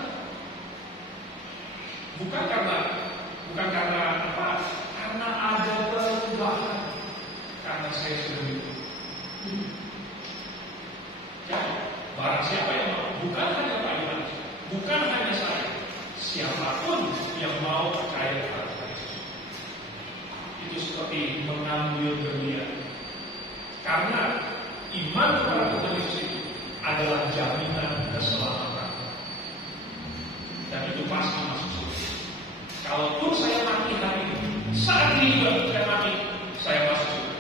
Bukan karena apa? Karena ada perubahan. Karena saya sudah itu. Ya, barang siapa yang mau, bukan hanya Pak Iman, bukan hanya saya, siapapun yang mau percaya kepada Kristus, itu seperti mengambil berlian. Karena iman kepada Tuhan Yesus itu adalah jaminan keselamatan, dan itu pasti masuk surga. Kalaupun saya mati hari ini, saat ini juga saya mati, saya masuk surga.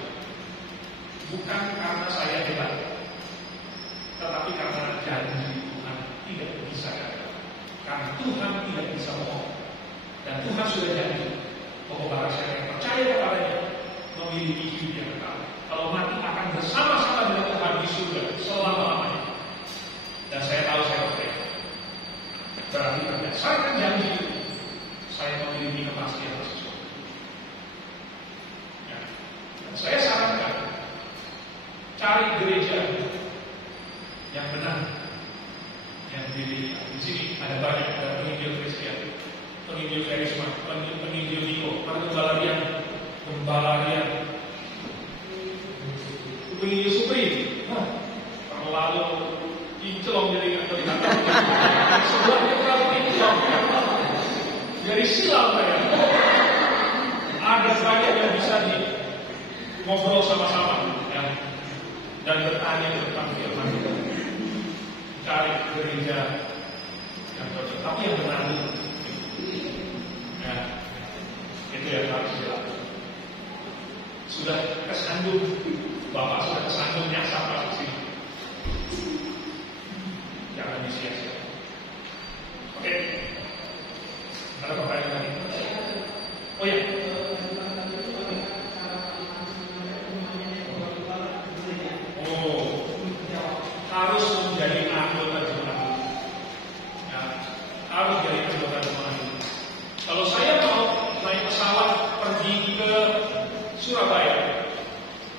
Bukan karena saya hebat, tetapi karena janji Tuhan tidak bisa gagal. Karena Tuhan tidak bisa bohong. Dan Tuhan sudah janji bahwa barang siapa yang percaya kepadanya memiliki hidup yang kekal. Kalau mati akan bersama-sama dengan Tuhan di surga selama-lamanya. Dan saya tahu saya percaya. Berarti berdasarkan janji itu, saya memiliki kepastian masuk surga. Ya. Dan saya sarankan, cari gereja yang benar, yang diri. Di sini ada banyak, ada penginjil Kristen, penginjil karisma, penginjil Niko, penginjil Gembalarian, penginjil Supri. Terlalu kinclong jadi nggak kelihatan. Sebelumnya terlalu kinclong, jadi silau saya. Ada banyak yang bisa ngobrol sama-sama, ya. Dan bertanya tentang firman Tuhan. Cari gereja yang cocok, tapi yang benar itu. Ya, itu yang harus dilakukan. Sudah kesandung, Bapak sudah kesandung nyasar masuk sini. Jangan disia-sia. Oke. Ada pertanyaan lagi? Oh ya. Harus menjadi anggota jemaat. Ya, harus jadi anggota jemaat. Kalau saya mau naik pesawat pergi ke Surabaya,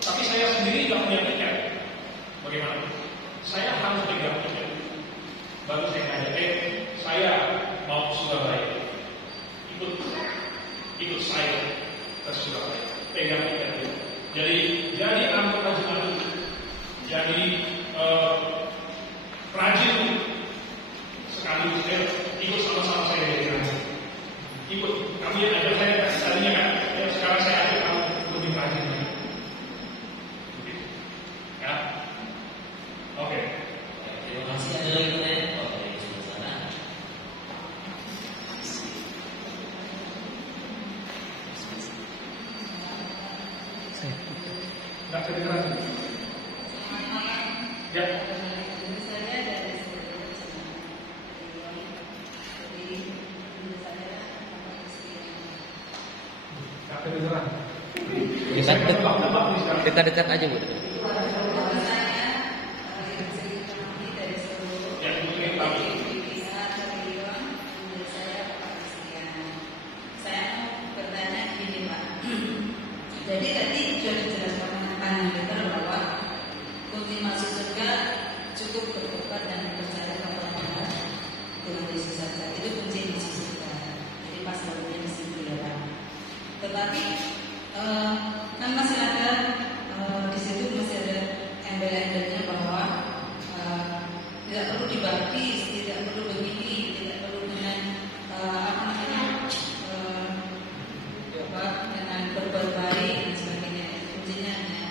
tapi saya sendiri nggak punya tiket, bagaimana? Saya harus pegang tiket. Baru saya tanya, saya mau ke Surabaya, ikut saya ke Surabaya, pegang tiket. Jadi anggota jemaat, jadi rajin sekali ikut sama-sama saya jadi rajin. Ikut kami yang ada saya tadinya kan, ya, sekarang saya ajak kamu lebih rajin lagi. Ya, oke. Terima kasih. Ada lagi pertanyaan? Oh, dari sebelah sana. Nggak kedengeran. Ya. Dekat-dekat aja, Bu. Jadi tadi sudah dijelaskan tentang bahwa kunci masuk surga Tetapi kan masih ada di situ masih ada embel-embelnya bahwa tidak perlu dibagi, tidak perlu begini, tidak perlu dengan dengan berbuat baik dan sebagainya. Kuncinya hanya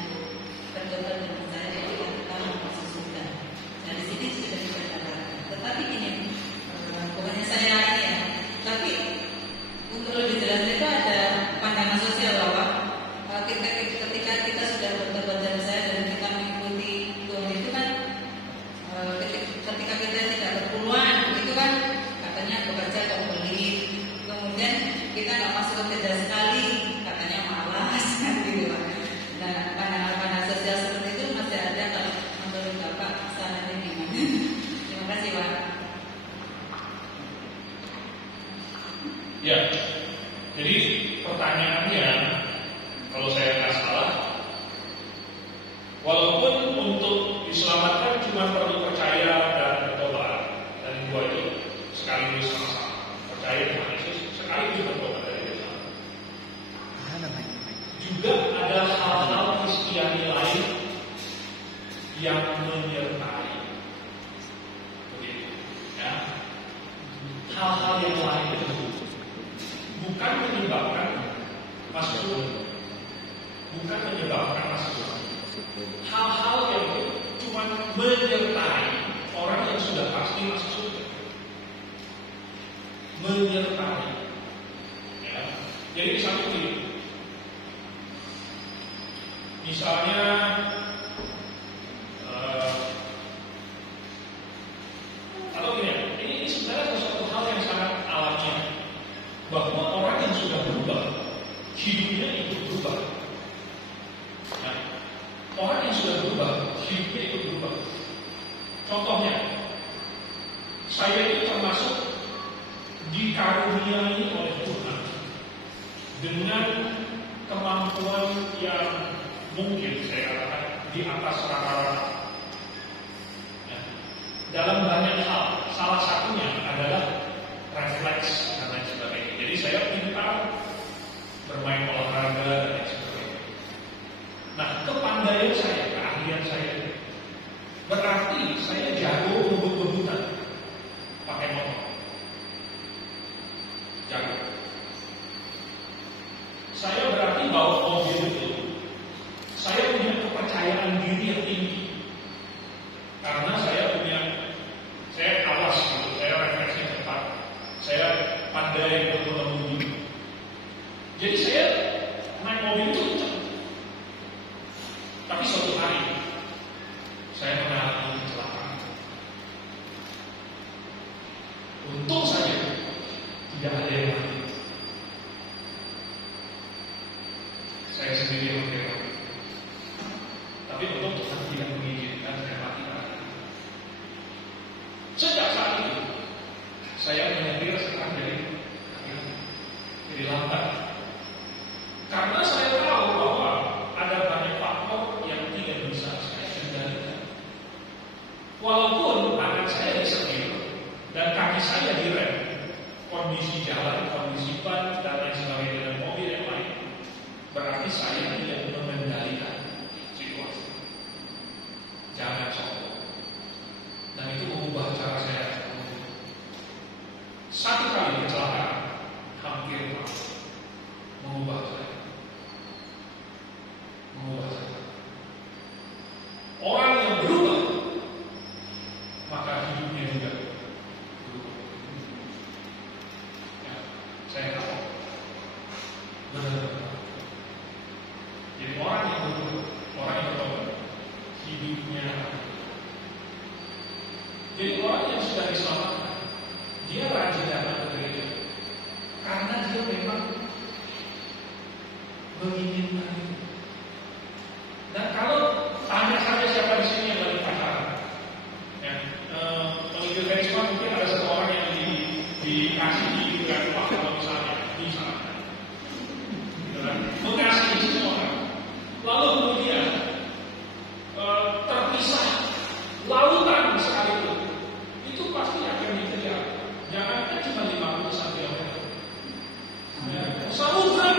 berdoa dengan saya tidak tahu masuk surga. Nah di sini sudah dikatakan. Tetapi ini bukannya saya ini ya, tapi untuk lebih jelas itu ada pandangan sosial bahwa ketika kita sudah bertobat dari saya dan kita mengikuti Tuhan itu kan ketika kita tidak berpeluang itu kan katanya bekerja atau beli, kemudian kita nggak masuk kerja sekali katanya malas gitu Pak. Nah pandangan sosial seperti itu masih ada kalau menurut Bapak sarannya gimana? Terima kasih Pak. Ya, jadi pertanyaannya kalau saya nggak salah, walaupun untuk diselamatkan cuma perlu percaya dan bertobat, dan dua itu sekaligus sama-sama percaya dengan Yesus sekaligus bertobat dari dosa. Juga ada hal-hal Kristiani lain yang menyertai, begitu, ya. Hal-hal yang lain itu bukan menyebabkan masuk surga, bukan menyebabkan masuk surga. Hal-hal yang itu cuma menyertai orang yang sudah pasti masuk surga. Menyertai, ya. Jadi misalnya begini, misalnya atau gini, ini sebenarnya sesuatu hal yang sangat alamiah, bahwa orang yang sudah berubah, hidupnya ikut berubah. Nah, orang yang sudah berubah, hidupnya ikut berubah. Contohnya, saya itu termasuk dikaruniai oleh Tuhan dengan kemampuan yang mungkin saya katakan di atas rata-rata. Nah, dalam banyak hal, salah satunya adalah refleks dan lain sebagainya. Jadi saya pintar bermain olahraga dan lain sebagainya. Nah, kepandaian saya, keahlian saya, berarti saya jago ngebut-ngebutan pakai motor. Jago. Saya berarti bawa mobil itu, saya punya kepercayaan diri yang tinggi. Karena saya awas gitu, saya refleksi cepat. Saya pandai mengemudi. Jadi saya naik mobil itu kencang. Tapi suatu hari saya mengalami kecelakaan. Untung saja tidak ada yang mati. Saya sendiri yang mati. Tapi untung Tuhan tidak mengizinkan saya mati lagi. Sejak saat itu saya menyetir sekarang jadi lambat. Karena saya tahu bahwa ada banyak faktor yang tidak bisa saya kendalikan. Walaupun tangan saya disetir dan kaki saya direm, kondisi jalan, kondisi ban dan lain sebagainya dengan mobil yang lain, berarti saya tidak mengendalikan situasi. Jangan sombong. Dan itu mengubah cara saya. Satu kali kecelakaan hampir mengubah saya. Orang yang berubah, maka hidupnya juga berubah. Ya, saya tahu. Benar. Jadi orang yang berubah, orang yang bertobat, hidupnya. Jadi orang yang sudah diselamatkan, dia rajin datang ke gereja karena dia memang menginginkan itu. Dan kalau tanya saja siapa di sini yang lagi pacaran, ya, pengikut karisma mungkin ada satu orang yang dikasih di rumah kalau misalnya, mengasihi semua orang, lalu kemudian terpisah lautan sekalipun, itu pasti akan dikejar. Jangankan cuma 50 km, samudra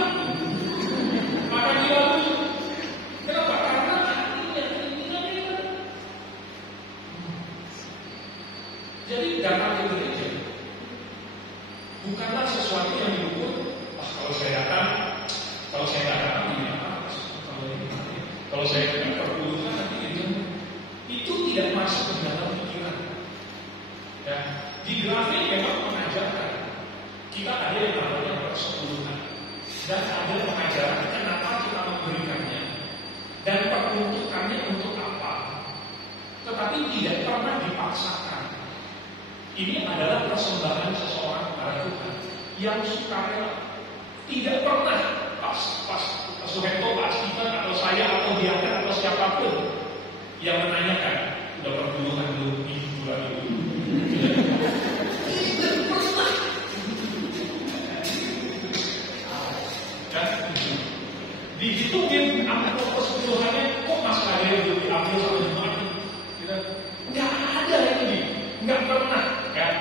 Kalau saya bilang perpuluhan nanti itu tidak masuk ke dalam pikiran. Ya, di grafik memang mengajarkan kita ada yang namanya persepuluhan dan ada pengajaran kenapa kita memberikannya dan peruntukannya untuk apa. Tetapi tidak pernah dipaksakan. Ini adalah persembahan seseorang kepada Tuhan yang sukarela. Tidak pernah pas Suhento, Pak Stephen atau saya atau Diakan atau siapapun yang menanyakan udah perpuluhan dulu di bulan itu. Tidak pernah. Dihitungin angka persepuluhannya kok masih ada yang belum diambil sama jemaat. Nggak ada ini, nggak pernah. Kan?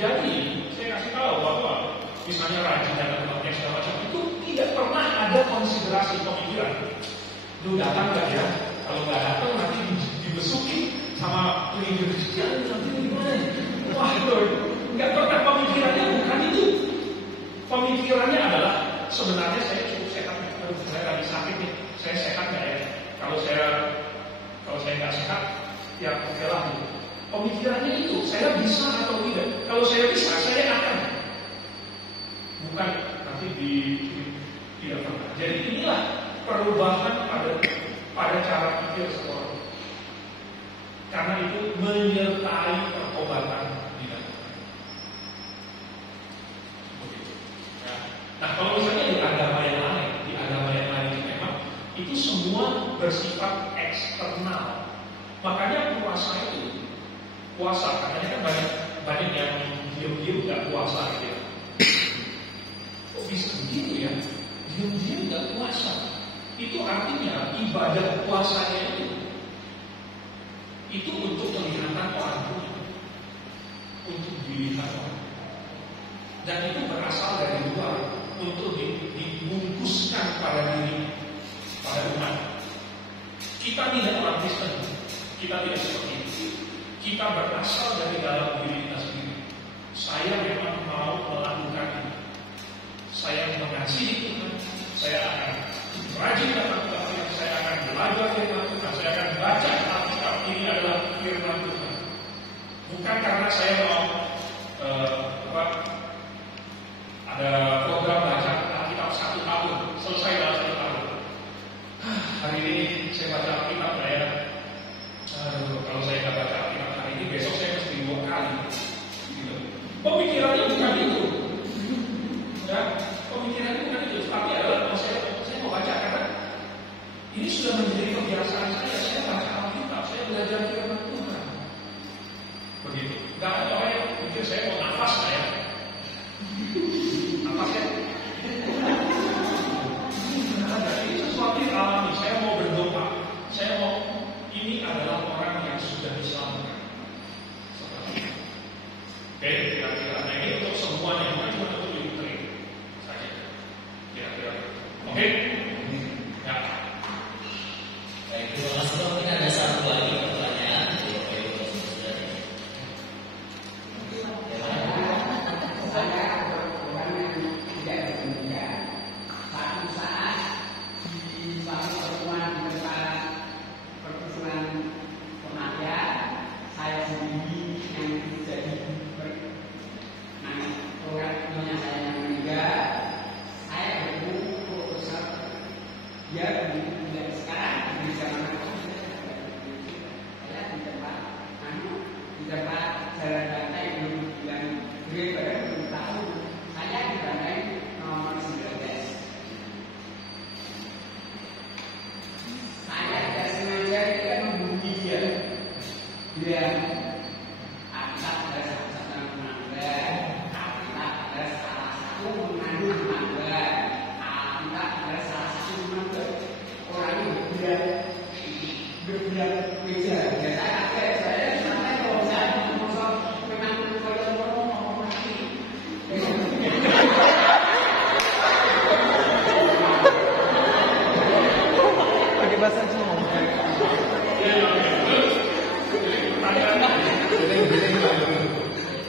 Jadi saya kasih tahu bahwa misalnya rajin datang ke tempat segala macam itu tidak pernah ada konsiderasi pemikiran. Lu datang nggak ya? Kalau nggak datang nanti dibesukin sama pelindung Kristen nanti gimana? Wah itu nggak pernah pemikirannya bukan itu. Pemikirannya adalah sebenarnya saya cukup sehat. Saya lagi sakit nih, saya sehat nggak ya? Kalau saya nggak sehat, ya oke lah. Pemikirannya itu, saya bisa atau tidak? Kalau saya bisa, saya akan. Bukan nanti tidak pernah. Jadi inilah perubahan pada cara pikir seorang. Karena itu menyertai pertobatan di dalam. Nah kalau misalnya di agama yang lain memang itu semua bersifat eksternal. Makanya puasa katanya kan banyak yang diam-diam nggak puasa gitu. Kok bisa begitu ya? Diam-diam nggak puasa. Itu artinya ibadah puasanya itu untuk kelihatan orang punya, untuk dilihat orang. Dan itu berasal dari luar untuk dibungkuskan pada diri, pada umat. Kita tidak orang Kristen, kita tidak seperti itu. Kita berasal dari dalam diri kita sendiri. Saya memang mau melakukan ini. Saya mengasihi Tuhan. Saya akan rajin datang ke Tuhan. Saya akan belajar firman Tuhan. Saya akan baca Alkitab. Ini adalah firman Tuhan. Bukan karena saya mau ada program baca Alkitab 1 tahun selesai dalam 1 tahun. Hari ini saya baca Alkitab ya. Kalau saya nggak baca Alkitab hari ini, besok saya mesti 2 kali. Gitu. Pemikirannya bukan itu. Ya, pemikirannya bukan itu. Tapi adalah kalau saya mau baca karena ini sudah menjadi kebiasaan saya. Saya baca Alkitab, saya belajar firman Tuhan. Begitu. Gak ada orang yang mikir saya mau nafas ya. Nafas ya. Ini sesuatu yang alami. Saya mau berdoa. Saya mau. Ini adalah orang yang sudah diselamatkan. Oke, kira-kira. Nah ini untuk semuanya, bukan cuma untuk Ukraina saja. Kira-kira. Oke? Ya. Baik, terima kasih. Mungkin ada satu lagi pertanyaan.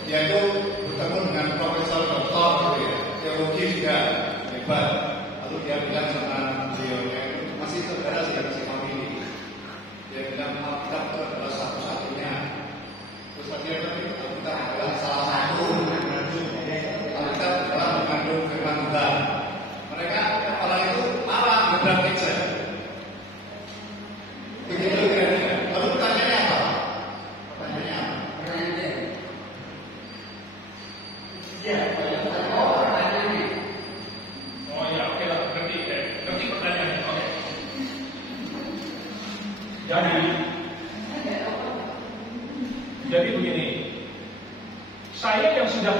Yaitu bertemu dengan profesor doktor teologi juga hebat, lalu dia bilang sama beliau masih saudara sih dia tadi kita adalah salah satu Alkitab adalah mengandung firman Tuhan. Mereka kepala itu malah berbalik saja. Begitu kira-kira. Lalu pertanyaannya apa? Jadi begini, saya yang sudah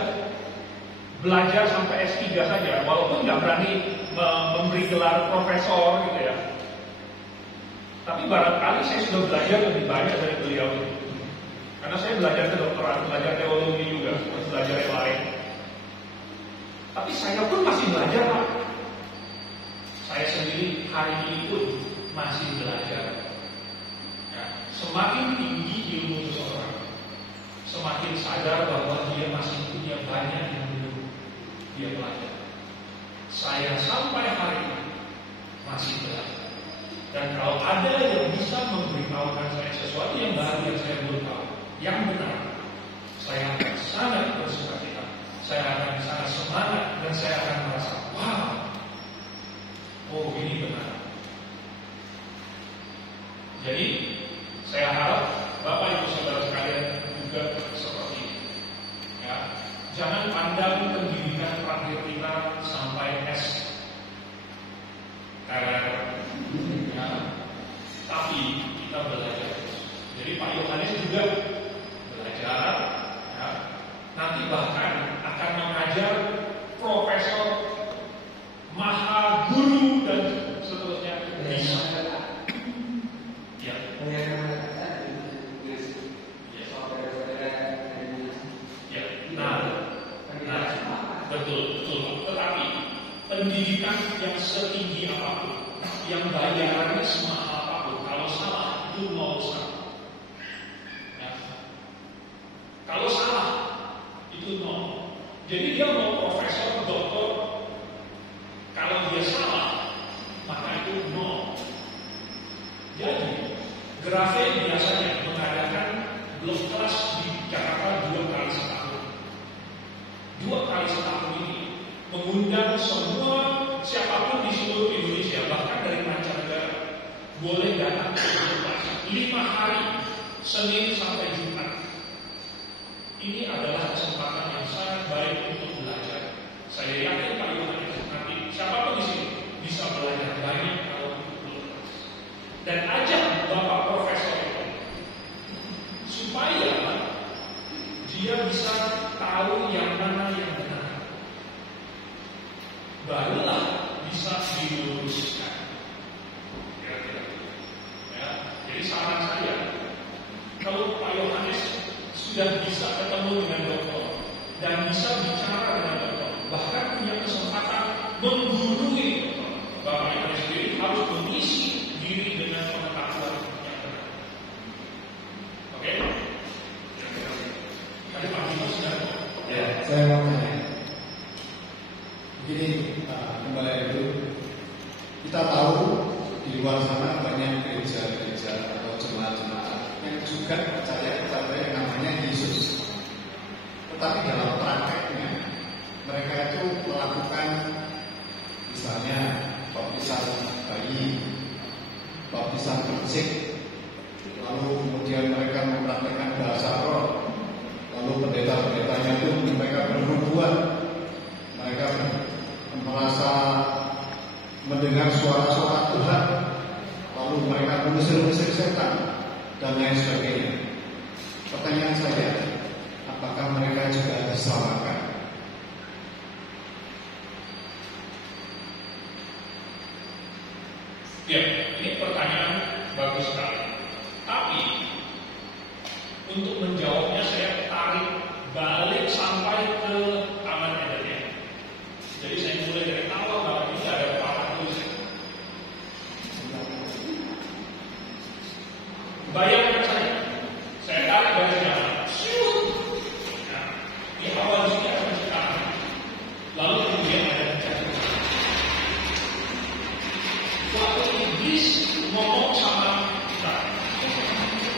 belajar sampai S3 saja, walaupun nggak berani memberi gelar profesor gitu ya, tapi barangkali saya sudah belajar lebih banyak dari beliau. Karena saya belajar kedokteran, belajar teologi juga, belajar yang lain. Tapi saya pun masih belajar, Pak. Saya sendiri hari ini pun masih belajar. Ya, semakin tinggi ilmu seseorang, semakin sadar bahwa dia masih punya banyak yang belum dia belajar. Saya sampai hari ini masih belajar. Dan kalau ada yang bisa memberitahukan saya sesuatu yang baru yang saya belum tahu, yang benar, saya akan sangat bersukacita. Saya akan sangat semangat dan saya akan merasa, wow, oh ini benar. Jadi saya harap Bapak Ibu Saudara sekalian juga seperti ini. Ya, jangan pandang pendidikan terakhir kita sampai S. Ya, tapi kita belajar. Jadi Pak Yohanes juga belajar. Ya, nanti bahkan akan mengajar profesor, maha guru dan seterusnya. Bisa. Ya. Betul. Tetapi pendidikan yang setinggi apapun, yang bayarannya semahal apapun, kalau salah itu mau salah. Ya. Kalau salah itu no. Jadi dia mau profesor, doktor, kalau dia salah maka itu no. Jadi Grafe biasanya mengadakan blog kelas di Jakarta 2 kali setahun. 2 kali setahun ini mengundang semua siapapun di seluruh Indonesia, bahkan dari mancanegara, boleh datang ke kelas 5 hari, Senin sampai Jumat. Ini adalah kesempatan yang sangat baik untuk belajar. Saya yakin Pak Yohanes nanti siapapun di sini bisa belajar banyak kalau ikut kelas. Dan ajak Bapak Profesor itu supaya dia bisa tahu yang mana yang benar, barulah bisa diluruskan. Kira-kira. Ya, jadi saran saya, kalau Pak Yohanes sudah bisa ketemu dengan dokter dan bisa bicara dengan dokter, bahkan punya kesempatan menggurui dokter, Bapak Yohanes sendiri harus mengisi diri dengan pengetahuan yang benar. Oke? Ada Pak Bimo sudah? Ya, saya mau tanya. Begini, kembali itu kita tahu di luar sana banyak gereja-gereja atau jemaat-jemaat yang juga percaya kepada yang namanya Yesus. Tetapi dalam prakteknya mereka itu melakukan misalnya baptisan bayi, baptisan fisik, lalu kemudian mereka mempraktekkan bahasa roh, lalu pendeta-pendetanya itu mereka bernubuat, mereka merasa mendengar suara-suara Tuhan, lalu mereka mengusir-usir setan dan lain sebagainya. Pertanyaan saya, apakah mereka juga diselamatkan? Ya, ini pertanyaan bagus sekali. Tapi untuk menjawabnya saya tarik balik sampai ke Taman Eden. Jadi saya mulai dari awal bahwa ini ada patah tulis. Bayangkan saya tarik dari jalan. Nah, di awal di sini ada penciptaan. Lalu kemudian ada penciptaan. Waktu iblis ngomong sama kita,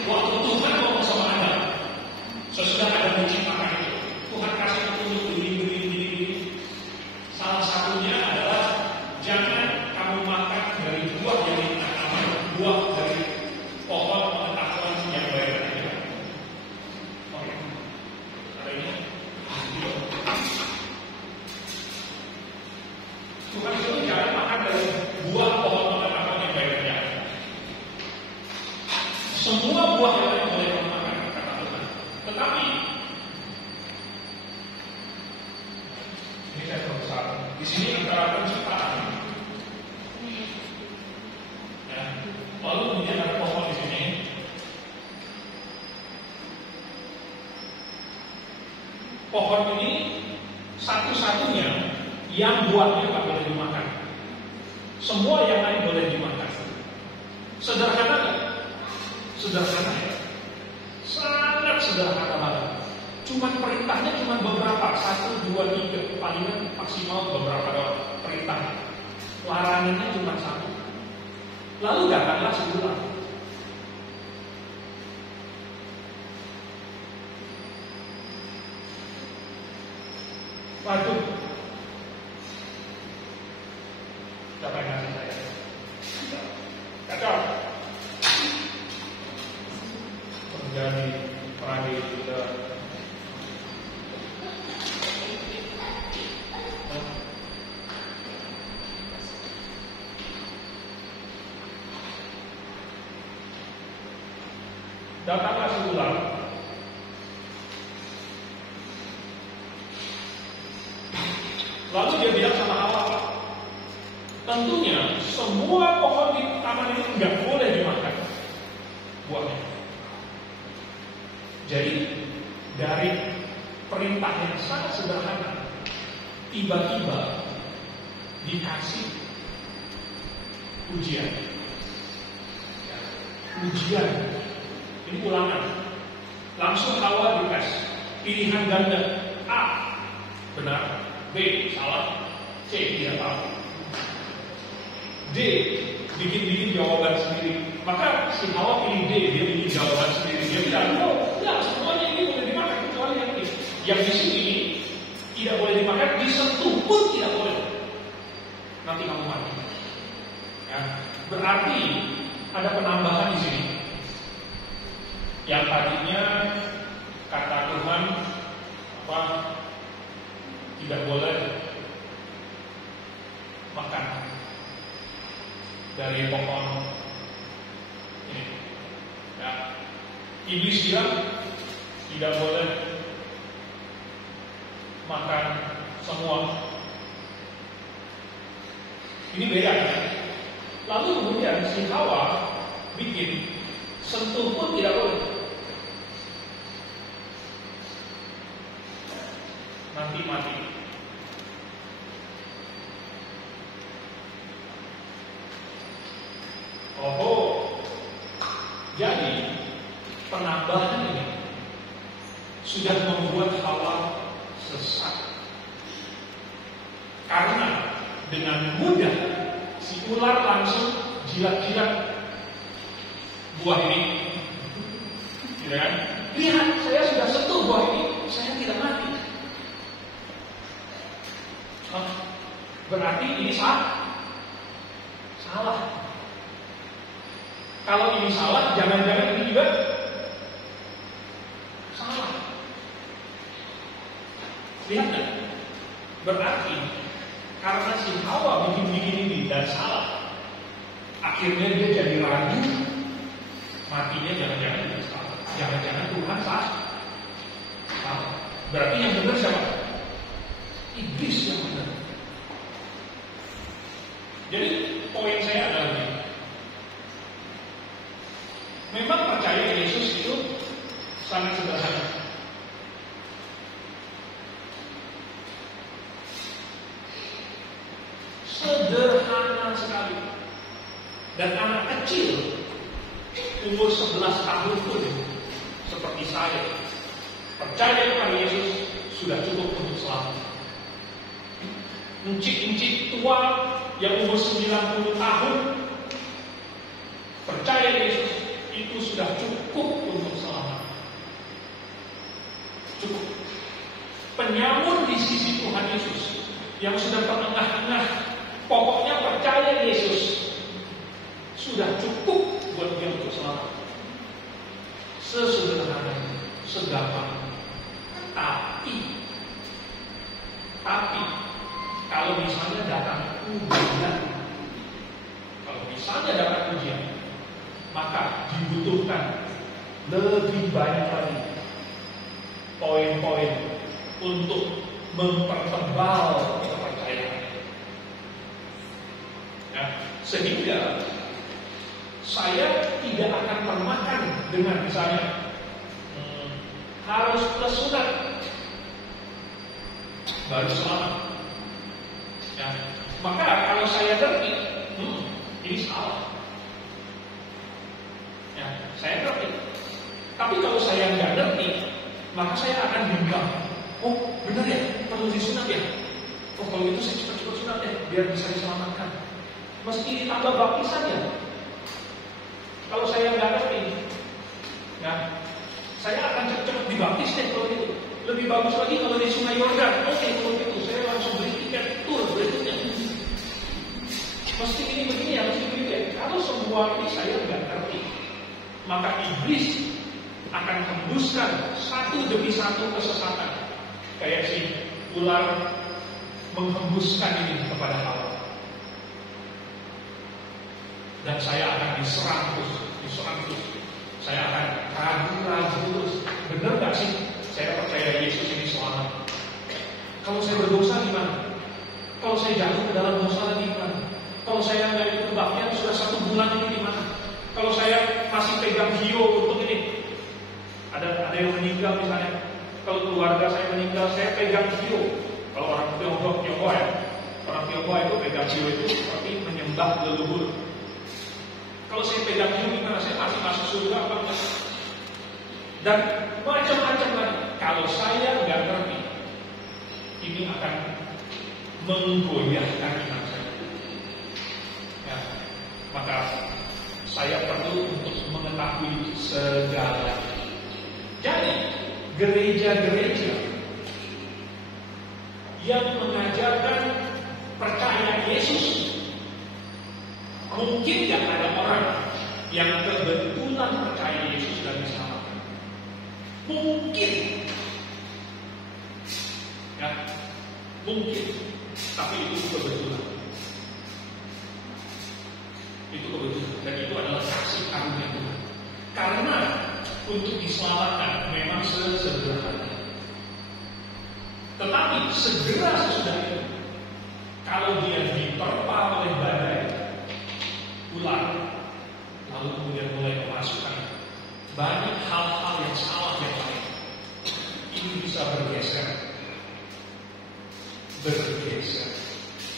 waktu Tuhan ngomong sama Anda, sesudah satu-satunya yang buahnya nggak boleh dimakan. Semua yang lain boleh dimakan. Sederhana nggak? Sederhana ya. Sangat sederhana banget. Cuma perintahnya cuma beberapa, 1, 2, 3, palingan maksimal beberapa doang perintah. Larangannya cuma 1. Lalu datanglah si ular. Waduh, siapa yang ngasih saya? Kacau. Terjadi perang juga. Datanglah si ular. Lalu dia bilang sama Hawa, tentunya semua pohon di taman ini nggak boleh dimakan buahnya. Jadi dari perintah yang sangat sederhana, tiba-tiba dikasih ujian. Ujian. Ini ulangan. Langsung Hawa dikasih pilihan ganda. A, benar. B, salah. C, tidak tahu. D, bikin jawaban sendiri. Maka si Hawa pilih D, dia bikin jawaban sendiri. Dia bilang, oh, ya semuanya ini boleh dimakan kecuali yang ini. Yang di sini tidak boleh dimakan, disentuh pun tidak boleh. Nanti kamu mati. Ya, berarti ada penambahan di sini. Yang tadinya kata Tuhan tidak boleh makan dari pohon ini. Ya. Iblis bilang tidak boleh makan semua. Ini beda kan? Lalu kemudian si Hawa bikin sentuh pun tidak boleh. Nanti mati. Oh, jadi penambahan ini sudah membuat Hawa sesat. Karena dengan mudah si ular langsung jilat-jilat buah ini. Ya, lihat, saya sudah sentuh buah ini, saya tidak mati. Berarti ini salah. Kalau ini salah, jangan-jangan ini juga salah. Lihat kan? Berarti karena si Hawa bikin ini dan salah, akhirnya dia jadi ragu. Matinya jangan-jangan juga salah. Jangan-jangan Tuhan salah. Berarti yang benar siapa? Iblis yang benar. Jadi poin saya adalah ini. Memang percaya Yesus itu sangat sederhana. Sederhana sekali. Dan anak kecil umur 11 tahun pun seperti saya percaya kepada Yesus sudah cukup untuk selamat. Encik-encik tua yang umur 90 tahun percaya Yesus itu sudah cukup untuk selamat. Cukup. Penyamun di sisi Tuhan Yesus yang sudah terengah-engah, pokoknya percaya Yesus sudah cukup buat dia untuk selamat. Sesederhana, segampang. Tapi kalau misalnya datang ujian, maka dibutuhkan lebih banyak lagi poin-poin untuk mempertebal kepercayaan. Ya, sehingga saya tidak akan termakan dengan misalnya harus plus sunat. baru selamat. Ya. Maka kalau saya ngerti, ini salah. Ya, saya ngerti. Tapi kalau saya nggak ngerti, maka saya akan bimbang. Oh, benar ya, perlu disunat ya. Oh, kalau itu saya cepat-cepat sunat ya, biar bisa diselamatkan. Meski ditambah baptisan ya. Kalau saya nggak ngerti, ya, saya akan cepat-cepat dibaptis deh kalau itu. Lebih bagus lagi kalau di Sungai Yordan. Oke, kalau gitu saya langsung beli tiket tur berikutnya. Meski ini begini ya, meski begitu ya. Kalau semua ini saya nggak ngerti, maka iblis akan hembuskan satu demi satu kesesatan. Kayak si ular menghembuskan ini kepada Hawa. Dan saya akan diserang terus. Saya akan ragu-ragu terus. Benar gak sih? Saya percaya Yesus ini selamat. Kalau saya berdosa gimana? Kalau saya jatuh ke dalam dosa gimana? Kalau saya nggak ikut kebaktian sudah 1 bulan ini gimana? Kalau saya masih pegang hiyo untuk ini, ada yang meninggal misalnya. Kalau keluarga saya meninggal, saya pegang hiyo. Kalau orang Tionghoa ya, orang Tionghoa itu pegang hiyo itu seperti menyembah leluhur. Kalau saya pegang hiyo gimana? Saya masih masuk surga apa enggak? Dan macam-macam lagi. Kalau saya nggak ngerti, ini akan menggoyahkan iman saya. Ya, maka saya perlu untuk mengetahui segala. Jadi gereja-gereja yang mengajarkan percaya Yesus, mungkin nggak ada orang yang kebetulan percaya Yesus dan diselamatkan. Mungkin, ya, mungkin, tapi itu kebetulan. Itu kebetulan, dan itu adalah kasih karunia Tuhan. Karena untuk diselamatkan memang sesederhana. Tetapi segera sesudah itu, kalau dia diterpa oleh badai, ular, lalu kemudian mulai memasukkan banyak hal-hal yang salah yang lain, ini bisa bergeser.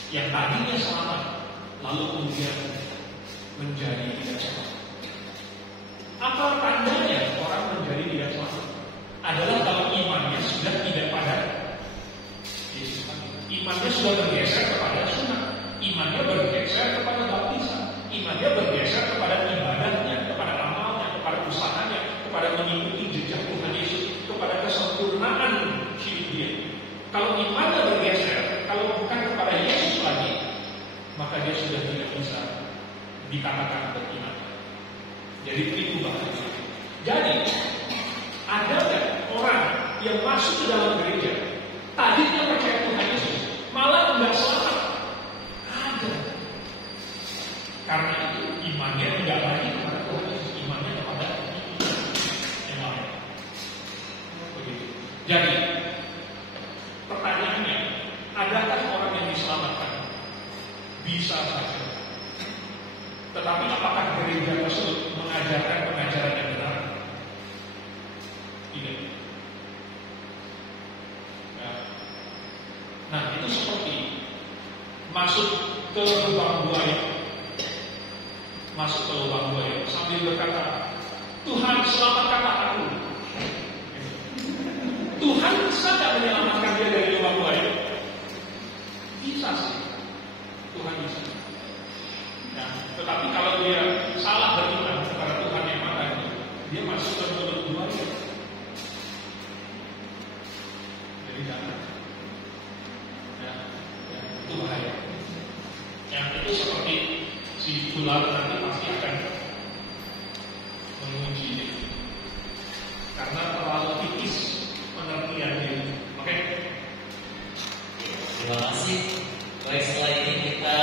Yang tadinya selamat, lalu kemudian menjadi tidak selamat. Apa tandanya orang menjadi tidak selamat? Adalah kalau imannya sudah tidak pada Yesus. Imannya sudah bergeser kepada sunat. Imannya bergeser kepada baptisan. Imannya bergeser kepada ibadahnya, kepada amalnya, kepada usahanya, kepada mengikuti jejak Tuhan Yesus, kepada kesempurnaan hidup dia. Kalau imannya bergeser, kalau bukan kepada Yesus lagi, maka dia sudah tidak bisa dikatakan beriman. Jadi itu bahaya. Jadi ada orang yang masuk ke dalam gereja, tadinya percaya Tuhan Yesus, malah enggak selamat. Ada. Karena itu imannya tidak lagi kepada Tuhan Yesus, imannya kepada yang lain. Begitu. Jadi pertanyaannya, adakah orang yang diselamatkan? Bisa saja. Tetapi apakah gereja tersebut mengajarkan pengajaran yang benar? Tidak. Ya. Nah, itu seperti masuk ke lubang buaya. Masuk ke lubang buaya sambil berkata, Tuhan selamatkanlah aku. Tuhan bisa tidak menyelamatkan dia dari lubang buaya? Bisa sih. Tuhan bisa. Ya, tetapi kalau dia salah beriman kepada Tuhan yang mana itu, dia masuk ke lubang buaya. Jadi jangan. Ya, itu bahaya. Yang itu seperti si ular nanti pasti akan menguji dia. Karena terlalu tipis pengertiannya. Oke? Terima kasih. Baik, setelah ini kita